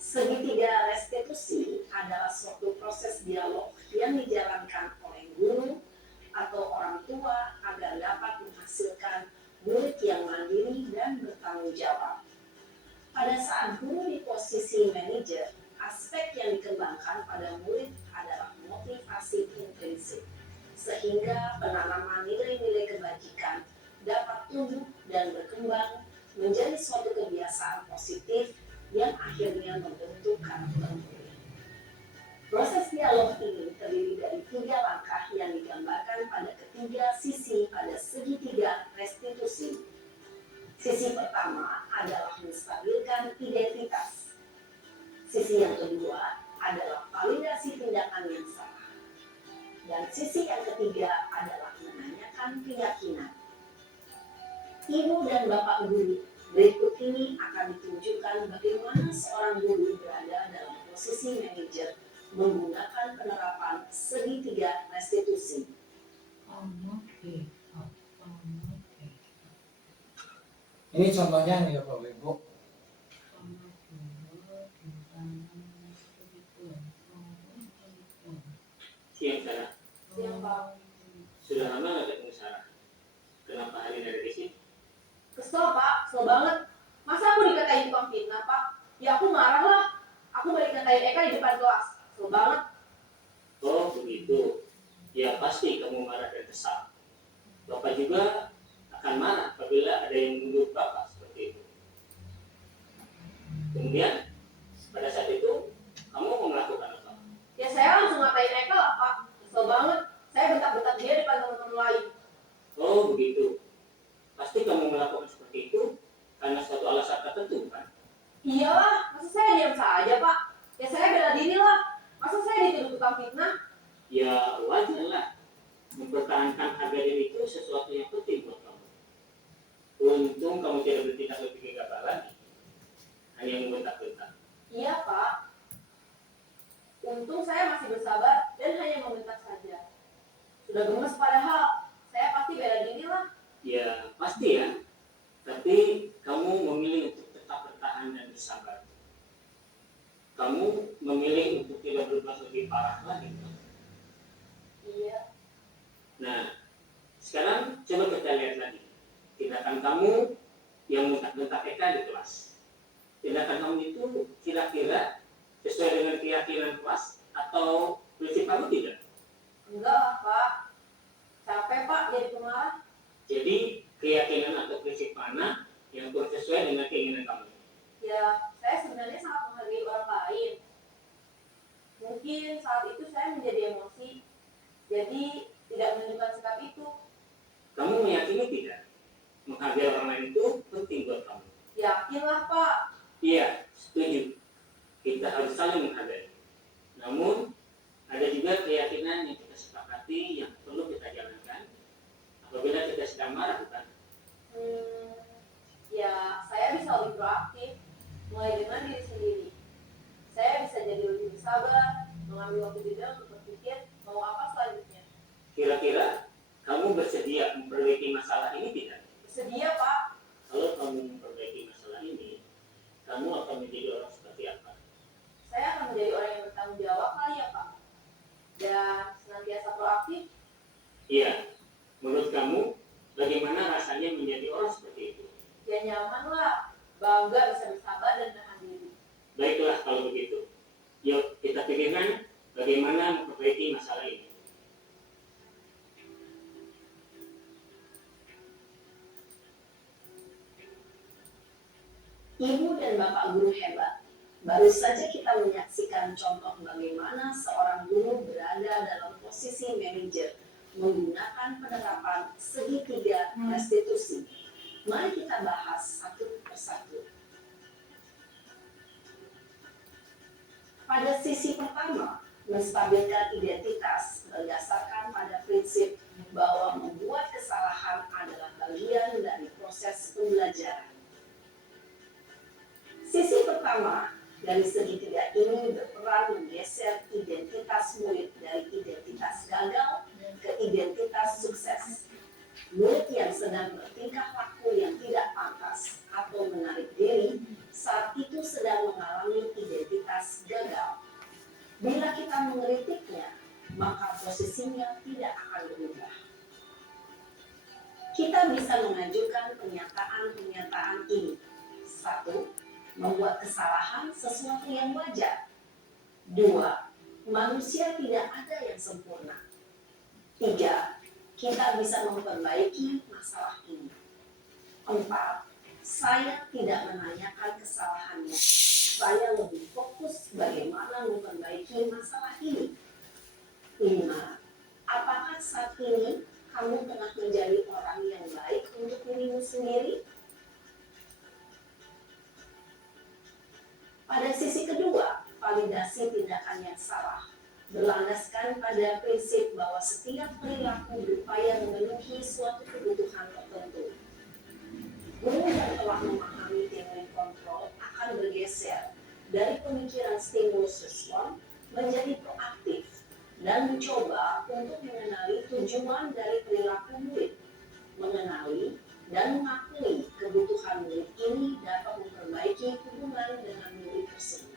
Segitiga restitusi adalah suatu proses dialog yang dijalankan oleh guru atau orang tua agar dapat menghasilkan murid yang mandiri dan bertanggung jawab. Pada saat guru di posisi manajer, aspek yang dikembangkan pada murid adalah motivasi intrinsik, sehingga penanaman nilai-nilai kebajikan dapat tumbuh dan berkembang menjadi suatu kebiasaan positif yang akhirnya membentuk karakter murid. Proses dialog ini terdiri dari 3 langkah yang digambarkan pada ketiga sisi pada segitiga restitusi. Sisi pertama adalah menstabilkan identitas. Sisi yang kedua adalah validasi tindakan yang salah. Dan sisi yang ketiga adalah menanyakan keyakinan. Ibu dan Bapak guru, berikut ini akan ditunjukkan bagaimana seorang guru berada dalam posisi manajer menggunakan penerapan segitiga restitusi. Ini contohnya nih ya Bapak Ibu. Siang Sarah, Siang Pak. sudah lama nggak ketemu Sarah? Kenapa hari ini ada di sini? Kesel Pak, kesel banget. Masa aku dikatain tukang fitnah Pak? Ya aku marah lah. Aku balik ngatain Eka di depan kelas. Kesel banget. Oh begitu. Ya pasti kamu marah dan kesal. Bapak juga akan marah apabila ada yang menuduh Bapak seperti itu. Kemudian pada saat itu kamu mau melakukan apa? Ya saya langsung ngatain Eka lah Pak. Kesel banget. Saya bentak-bentak dia depan teman-teman lain. Oh begitu. Pasti kamu melakukan seperti itu karena suatu alasan tertentu kan? Iyalah, masa saya diam saja Pak? Ya saya bela diri lah. Masa saya dituduh tukang fitnah? Ya wajar lah. Mempertahankan harga diri itu sesuatu yang penting buat kamu. Untung kamu tidak bertindak lebih gegabah lagi. Hanya membentak-bentak. Iya Pak. Untung saya masih bersabar dan hanya membentak saja. Sudah gemes padahal. Saya pasti bela diri lah. Ya pasti ya. Tapi kamu memilih untuk tetap bertahan dan bersabar. Kamu memilih untuk tidak berbuat lebih parah lagi. Iya. Nah, sekarang coba kita lihat lagi. Tindakan kamu yang bentak-bentak Eka di kelas. Tindakan kamu itu kira-kira sesuai dengan keyakinan kelas atau prinsip kamu tidak? Enggak lah Pak. Capek Pak jadi pemarah. Jadi keyakinan atau prinsip mana yang sesuai dengan keinginan kamu? Ya, saya sebenarnya sangat menghargai orang lain. Mungkin saat itu saya menjadi emosi, jadi tidak menunjukkan sikap itu. Kamu meyakini tidak? Menghargai orang lain itu penting buat kamu. Yakinlah Pak. Iya, setuju. Kita harus saling menghargai. Namun, ada juga keyakinan yang kita sepakati yang perlu kita jalankan apabila kita sedang marah, bukan? Ya, saya bisa lebih proaktif, mulai dengan diri sendiri. Saya bisa jadi lebih bersabar, mengambil waktu jeda untuk berpikir mau apa selanjutnya. Kira-kira kamu bersedia memperbaiki masalah ini tidak? Bersedia Pak. Kalau kamu memperbaiki masalah ini, kamu akan menjadi orang seperti apa? Saya akan menjadi orang yang bertanggung jawab kali ya Pak. Dan senantiasa proaktif. Iya, menurut kamu bagaimana rasanya menjadi orang seperti itu? Ya nyaman lah, bangga bisa bersabar dan menahan diri. Baiklah kalau begitu. Yuk kita pikirkan bagaimana memperbaiki masalah ini. Ibu dan Bapak guru hebat, baru saja kita menyaksikan contoh bagaimana seorang guru berada dalam posisi manajer menggunakan penerapan segitiga restitusi. Mari kita bahas satu persatu. Pada sisi pertama, menstabilkan identitas berdasarkan pada prinsip bahwa membuat kesalahan adalah bagian dari proses pembelajaran. Sisi pertama dari segitiga ini berperan menggeser identitas murid dari identitas gagal ke identitas sukses. Murid yang sedang bertingkah laku yang tidak pantas atau menarik diri saat itu sedang mengalami identitas gagal. Bila kita mengkritiknya, maka posisinya tidak akan berubah. Kita bisa mengajukan pernyataan-pernyataan ini. 1. Membuat kesalahan sesuatu yang wajar. 2. Manusia tidak ada yang sempurna. 3. Kita bisa memperbaiki masalah ini. 4. Saya tidak menanyakan kesalahannya. Saya lebih fokus bagaimana memperbaiki masalah ini. 5. Apakah saat ini kamu tengah menjadi orang yang baik untuk dirimu sendiri? Pada sisi kedua, validasi tindakan yang salah berlandaskan pada prinsip bahwa setiap perilaku berupaya memenuhi suatu kebutuhan tertentu. Guru yang telah memahami teori kontrol akan bergeser dari pemikiran stimulus respon menjadi proaktif dan mencoba untuk mengenali tujuan dari perilaku murid, mengenali dan mengakui kebutuhan murid ini dapat memperbaiki hubungan dengan murid tersebut.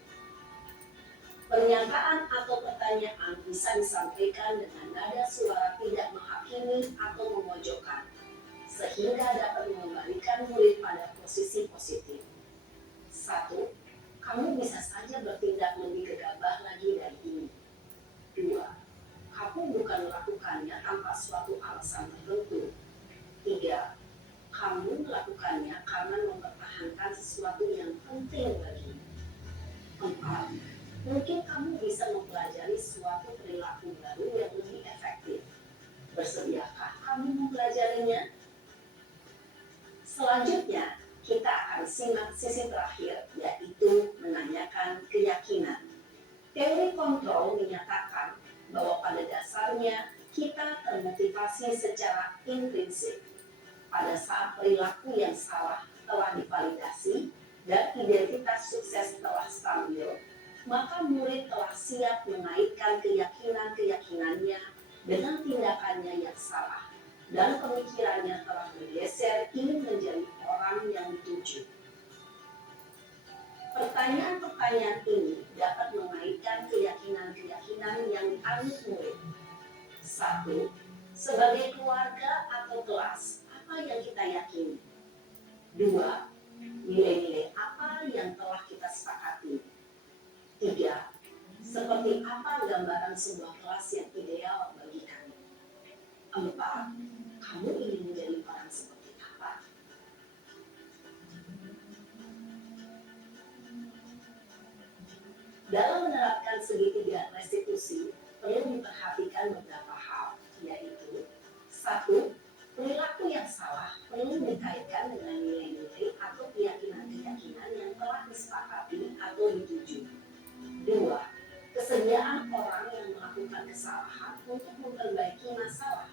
Pernyataan atau pertanyaan bisa disampaikan dengan nada suara tidak menghakimi atau memojokkan, sehingga dapat mengembalikan murid pada posisi positif. 1. Kamu bisa saja bertindak lebih gegabah lagi dari ini. 2. Kamu bukan melakukannya tanpa suatu alasan tertentu. 3. Kamu melakukannya karena mempertahankan sesuatu yang penting bagimu. 4. Mungkin kamu bisa mempelajari suatu perilaku baru yang lebih efektif. Bersediakah kamu mempelajarinya? Selanjutnya, kita akan simak sisi terakhir, yaitu menanyakan keyakinan. Teori kontrol menyatakan bahwa pada dasarnya kita termotivasi secara intrinsik. Pada saat perilaku yang salah telah divalidasi dan identitas sukses telah stabil, maka murid telah siap mengaitkan keyakinan-keyakinannya dengan tindakannya yang salah, dan pemikirannya telah bergeser ingin menjadi orang yang dituju. Pertanyaan-pertanyaan ini dapat mengaitkan keyakinan-keyakinan yang dianut murid. 1. Sebagai keluarga atau kelas, apa yang kita yakini? 2. Nilai-nilai apa yang telah kita sepakati? 3. Seperti apa gambaran sebuah kelas yang ideal bagi kamu? 4. Kamu ingin menjadi orang seperti apa? Dalam menerapkan segitiga restitusi, perlu diperhatikan beberapa hal, yaitu 1. Perilaku yang salah perlu dikaitkan dengan nilai-nilai atau keyakinan-keyakinan yang telah disepakati atau dituju. 2. Kesediaan orang yang melakukan kesalahan untuk memperbaiki masalah.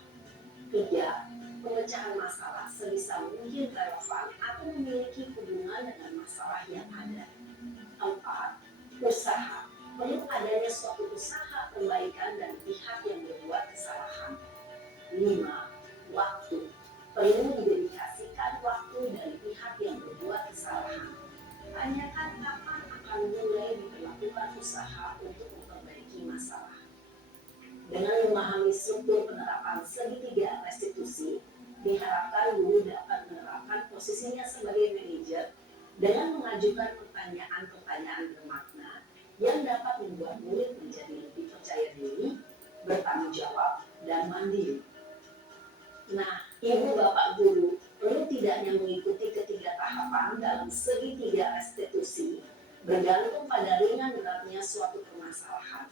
3. Pemecahan masalah sebisa mungkin relevan atau memiliki hubungan dengan masalah yang ada. 4. Usaha. Perlu adanya suatu usaha perbaikan dari pihak yang berbuat kesalahan. 5. Waktu. Perlu didedikasikan waktu dari pihak yang berbuat kesalahan. Tanyakan kapan akan mulai dilakukan usaha untuk memperbaiki masalah. Dengan memahami struktur penerapan segitiga restitusi, diharapkan guru dapat menerapkan posisinya sebagai manajer dengan mengajukan pertanyaan-pertanyaan bermakna yang dapat membuat murid menjadi lebih percaya diri, bertanggung jawab, dan mandiri. Nah, Ibu Bapak Guru perlu tidaknya mengikuti ketiga tahapan dalam segitiga restitusi bergantung pada ringan beratnya suatu permasalahan.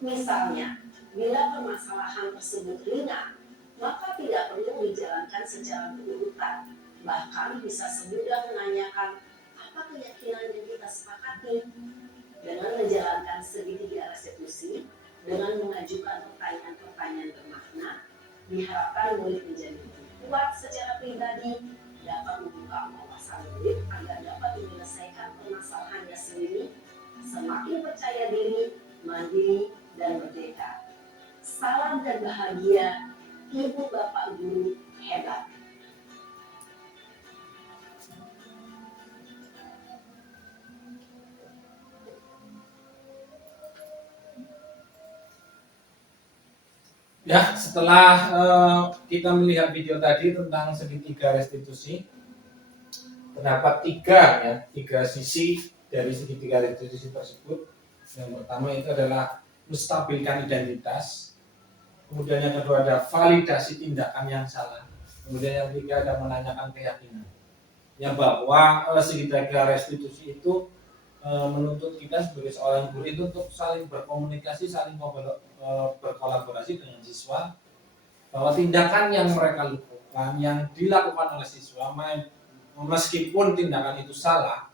Misalnya, bila permasalahan tersebut ringan, maka tidak perlu dijalankan secara berurutan. Bahkan bisa semudah menanyakan apa keyakinan yang kita sepakati. Dengan menjalankan segitiga restitusi, dengan mengajukan pertanyaan-pertanyaan bermakna, diharapkan murid menjadi lebih kuat secara pribadi, dapat membuka wawasan murid agar dapat menyelesaikan permasalahannya sendiri, semakin percaya diri, mandiri, dan merdeka. Salam dan bahagia, Ibu Bapak Guru hebat. Ya, setelah kita melihat video tadi tentang segitiga restitusi, terdapat tiga sisi dari segitiga restitusi tersebut. Yang pertama itu adalah menstabilkan identitas, kemudian yang kedua ada validasi tindakan yang salah, kemudian yang ketiga ada menanyakan keyakinan. Yang bahwa segitiga restitusi itu menuntut kita sebagai seorang guru itu untuk saling berkomunikasi, saling berkolaborasi dengan siswa, bahwa tindakan yang mereka lakukan, yang dilakukan oleh siswa, meskipun tindakan itu salah,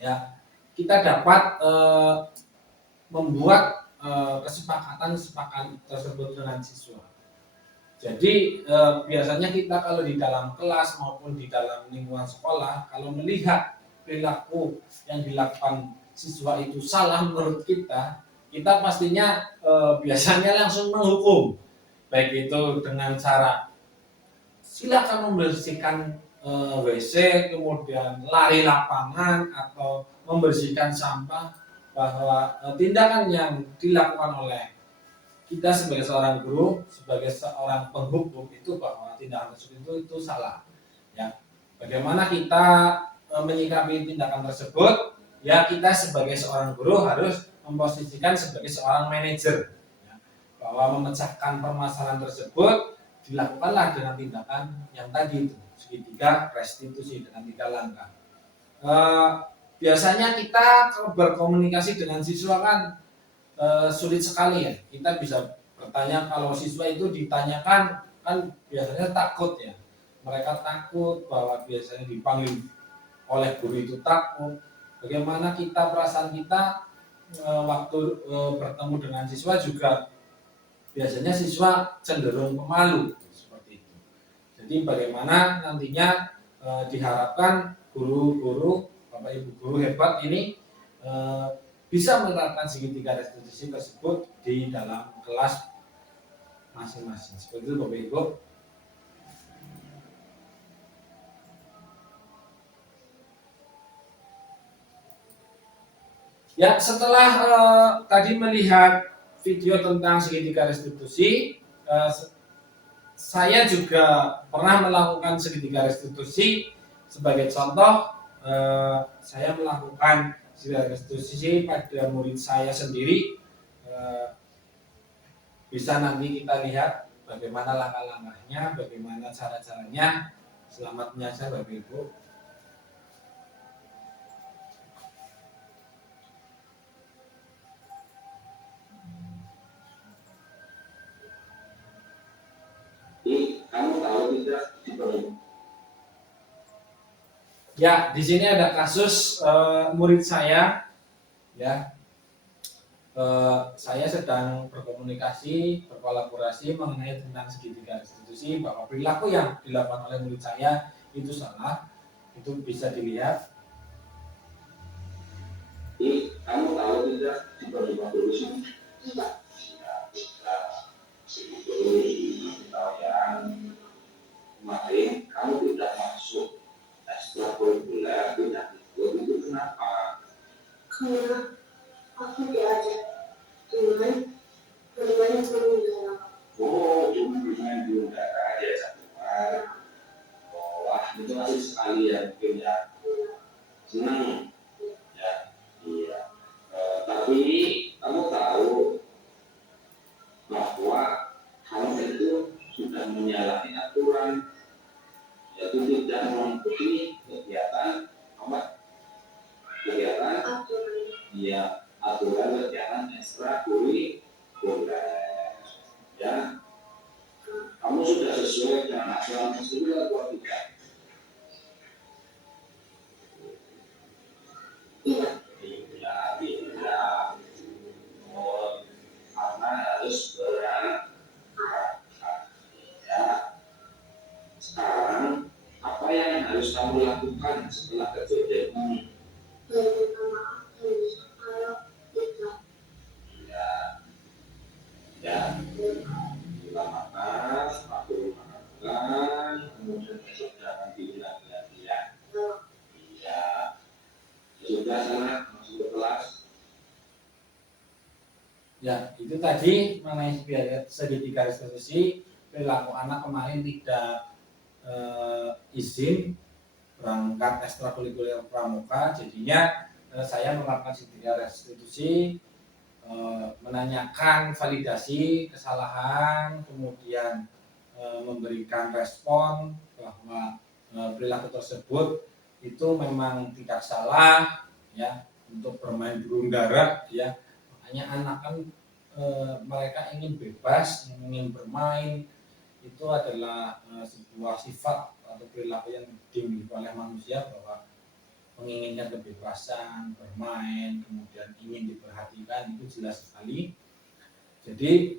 ya kita dapat membuat kesepakatan tersebut dengan siswa. Jadi biasanya kita kalau di dalam kelas maupun di dalam lingkungan sekolah, kalau melihat perilaku yang dilakukan siswa itu salah menurut kita pastinya biasanya langsung menghukum, baik itu dengan cara silakan membersihkan WC, kemudian lari lapangan atau membersihkan sampah, bahwa tindakan yang dilakukan oleh kita sebagai seorang guru, sebagai seorang penghukum itu bahwa tindakan tersebut itu salah. Ya, bagaimana kita menyikapi tindakan tersebut? Ya, kita sebagai seorang guru harus memposisikan sebagai seorang manajer, ya, bahwa memecahkan permasalahan tersebut dilakukanlah dengan tindakan yang tadi itu, segitiga restitusi dengan 3 langkah. Biasanya kita kalau berkomunikasi dengan siswa kan sulit sekali ya. Kita bisa bertanya, kalau siswa itu ditanyakan kan biasanya takut ya. Mereka takut bahwa biasanya dipanggil oleh guru itu takut. Bagaimana perasaan kita waktu bertemu dengan siswa juga biasanya siswa cenderung pemalu seperti itu. Jadi bagaimana nantinya diharapkan guru-guru, Bapak Ibu guru hebat ini bisa menerapkan segitiga restitusi tersebut di dalam kelas masing-masing. Seperti itu Bapak Ibu. Ya, setelah tadi melihat video tentang segitiga restitusi, saya juga pernah melakukan segitiga restitusi. Sebagai contoh, saya melakukan segitiga restitusi pada murid saya sendiri. Bisa nanti kita lihat bagaimana langkah-langkahnya, bagaimana cara-caranya. Selamat menyaksikan Bapak Ibu. Kamu tahu tidak Ya, di sini ada kasus murid saya, ya. Saya sedang berkomunikasi, berkolaborasi mengenai tentang segitiga restitusi, bahwa perilaku yang dilakukan oleh murid saya itu salah. Itu bisa dilihat. kamu tahu tidak di bawah solusi tidak kemarin kamu tidak masuk ekstrakurikuler, tidak ikut, itu kenapa? Karena aku diajak dengan bermain dengan Oh, cuma bermain di udara aja satuan. Oh, wah, itu asik sekali ya mungkin ya. Senang ya. Iya. ya aturan kegiatan ekstrakurikuler. Ya, kamu sudah sesuai dengan aturan tersebut atau tidak? Iya, tidak. Oh, karena harus berat. Ya, sekarang apa yang harus kamu lakukan setelah kejadian ini? Ya, ya, kita makan, waktu makan, kemudian besok jangan diulang lagi ya. Iya, sudah sana masuk ke kelas. Ya, itu tadi mengenai segitiga restitusi. Perilaku anak kemarin tidak izin berangkat ekstrakurikuler pramuka, jadinya saya melakukan segitiga restitusi, menanyakan validasi kesalahan, kemudian memberikan respon bahwa perilaku tersebut itu memang tidak salah, ya, untuk bermain burung dara, ya. Makanya anak kan mereka ingin bebas, ingin bermain, itu adalah sebuah sifat atau perilaku yang dimiliki oleh manusia, bahwa menginginkan kebebasan, bermain, kemudian ingin diperhatikan, itu jelas sekali. Jadi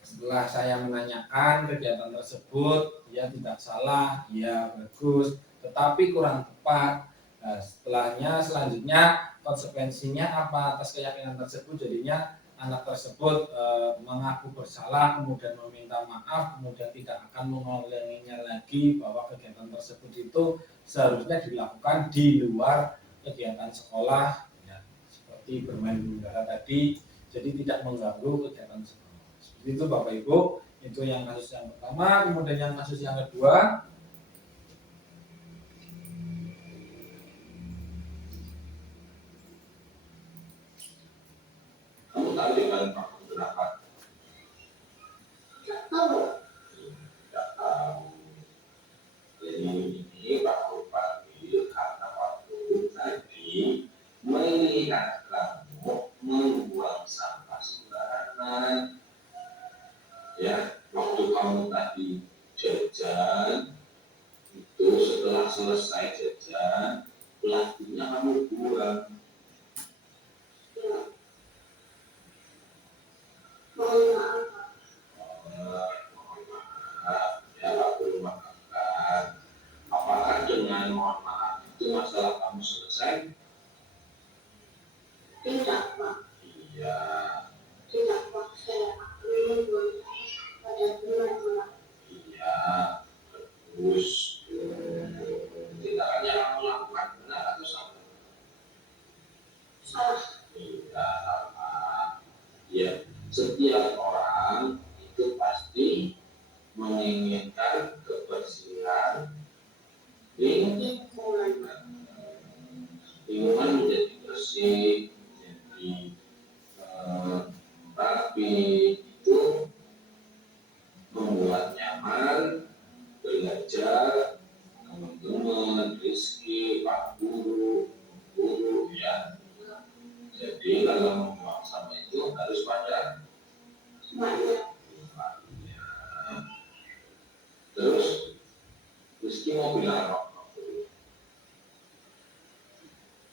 setelah saya menanyakan kegiatan tersebut, ya tidak salah, ya bagus, tetapi kurang tepat. Nah, selanjutnya konsekuensinya apa atas keyakinan tersebut, jadinya anak tersebut mengaku bersalah, kemudian meminta maaf, kemudian tidak akan mengulanginya lagi, bahwa kegiatan tersebut itu seharusnya dilakukan di luar kegiatan sekolah, ya, seperti bermain burung dara tadi, jadi tidak mengganggu kegiatan sekolah. Seperti itu Bapak Ibu, itu yang kasus yang pertama. Kemudian yang kasus yang kedua, Kamu tahu di balik waktu berapa? Tidak tahu. Jadi ini Pak Bupati karena waktu tadi melihat kamu membuang sampah sembarangan. Ya, waktu kamu tadi jajan, itu setelah selesai jajan, plastiknya kamu buang. Ya, aku maafkan. Apakah dengan mohon maaf itu masalah kamu selesai? Tidak, Pak. Iya. Tidak, Pak. Saya ingin pada benar-benar. Iya, bagus. Tindakan yang kamu lakukan benar atau salah? Salah. Iya, salah. Ya, setiap orang itu pasti menginginkan kebersihan lingkungan. Lingkungan menjadi bersih, menjadi rapi, itu membuat nyaman belajar teman-teman, Rizky, Pak Guru, guru, ya. Jadi kalau membuang sampah itu harus pada tempatnya. Terus Rizky mau bilang apa?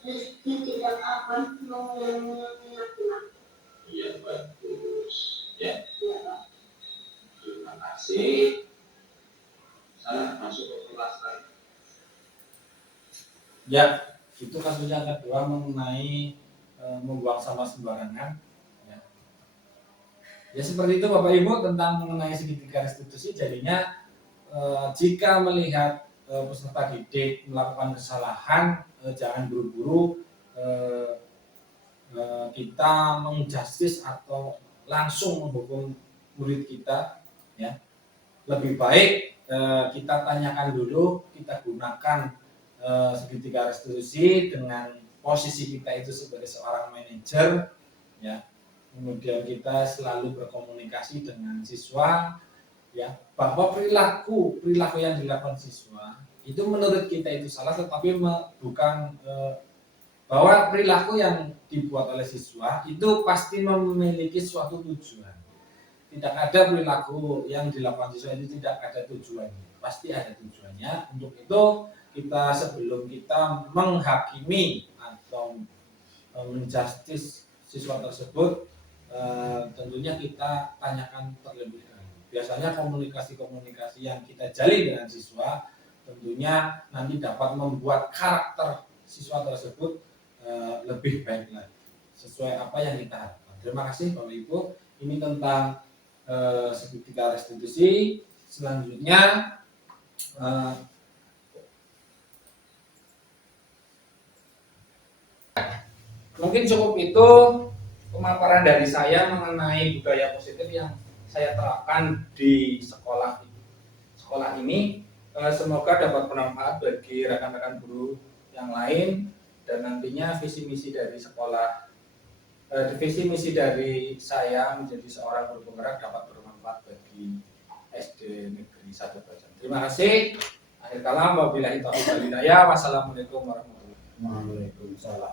Rizky tidak akan mengulangi lagi. Iya, bagus. Ya. Iya, Pak. Terima kasih. Sana masuk ke kelas lagi. ya, itu kasus yang kedua mengenai membuang sampah sembarangan. Ya seperti itu Bapak Ibu tentang mengenai segitiga restitusi. Jadinya jika melihat peserta didik melakukan kesalahan, jangan buru-buru kita menjustis atau langsung menghukum murid kita, ya. Lebih baik kita tanyakan dulu, kita gunakan segitiga restitusi dengan posisi kita itu sebagai seorang manajer, ya. Kemudian kita selalu berkomunikasi dengan siswa, ya, bahwa perilaku yang dilakukan siswa itu menurut kita itu salah, tetapi bukan bahwa perilaku yang dibuat oleh siswa itu pasti memiliki suatu tujuan. Tidak ada perilaku yang dilakukan siswa itu tidak ada tujuannya, pasti ada tujuannya. Untuk itu kita sebelum kita menghakimi atau menjustis siswa tersebut, tentunya kita tanyakan terlebih dahulu. Biasanya komunikasi-komunikasi yang kita jalin dengan siswa tentunya nanti dapat membuat karakter siswa tersebut lebih baik lagi sesuai apa yang kita harapkan. Terima kasih Bapak Ibu. Ini tentang segitiga restitusi. Selanjutnya mungkin cukup itu pemaparan dari saya mengenai budaya positif yang saya terapkan di sekolah ini. Semoga dapat bermanfaat bagi rekan-rekan guru yang lain, dan nantinya visi misi dari saya menjadi seorang guru penggerak dapat bermanfaat bagi SD Negeri 1 Bajan. Terima kasih. Akhir kalam, wabillahi taufiq wal hidayah. Wassalamualaikum warahmatullahi wabarakatuh. Waalaikumsalam.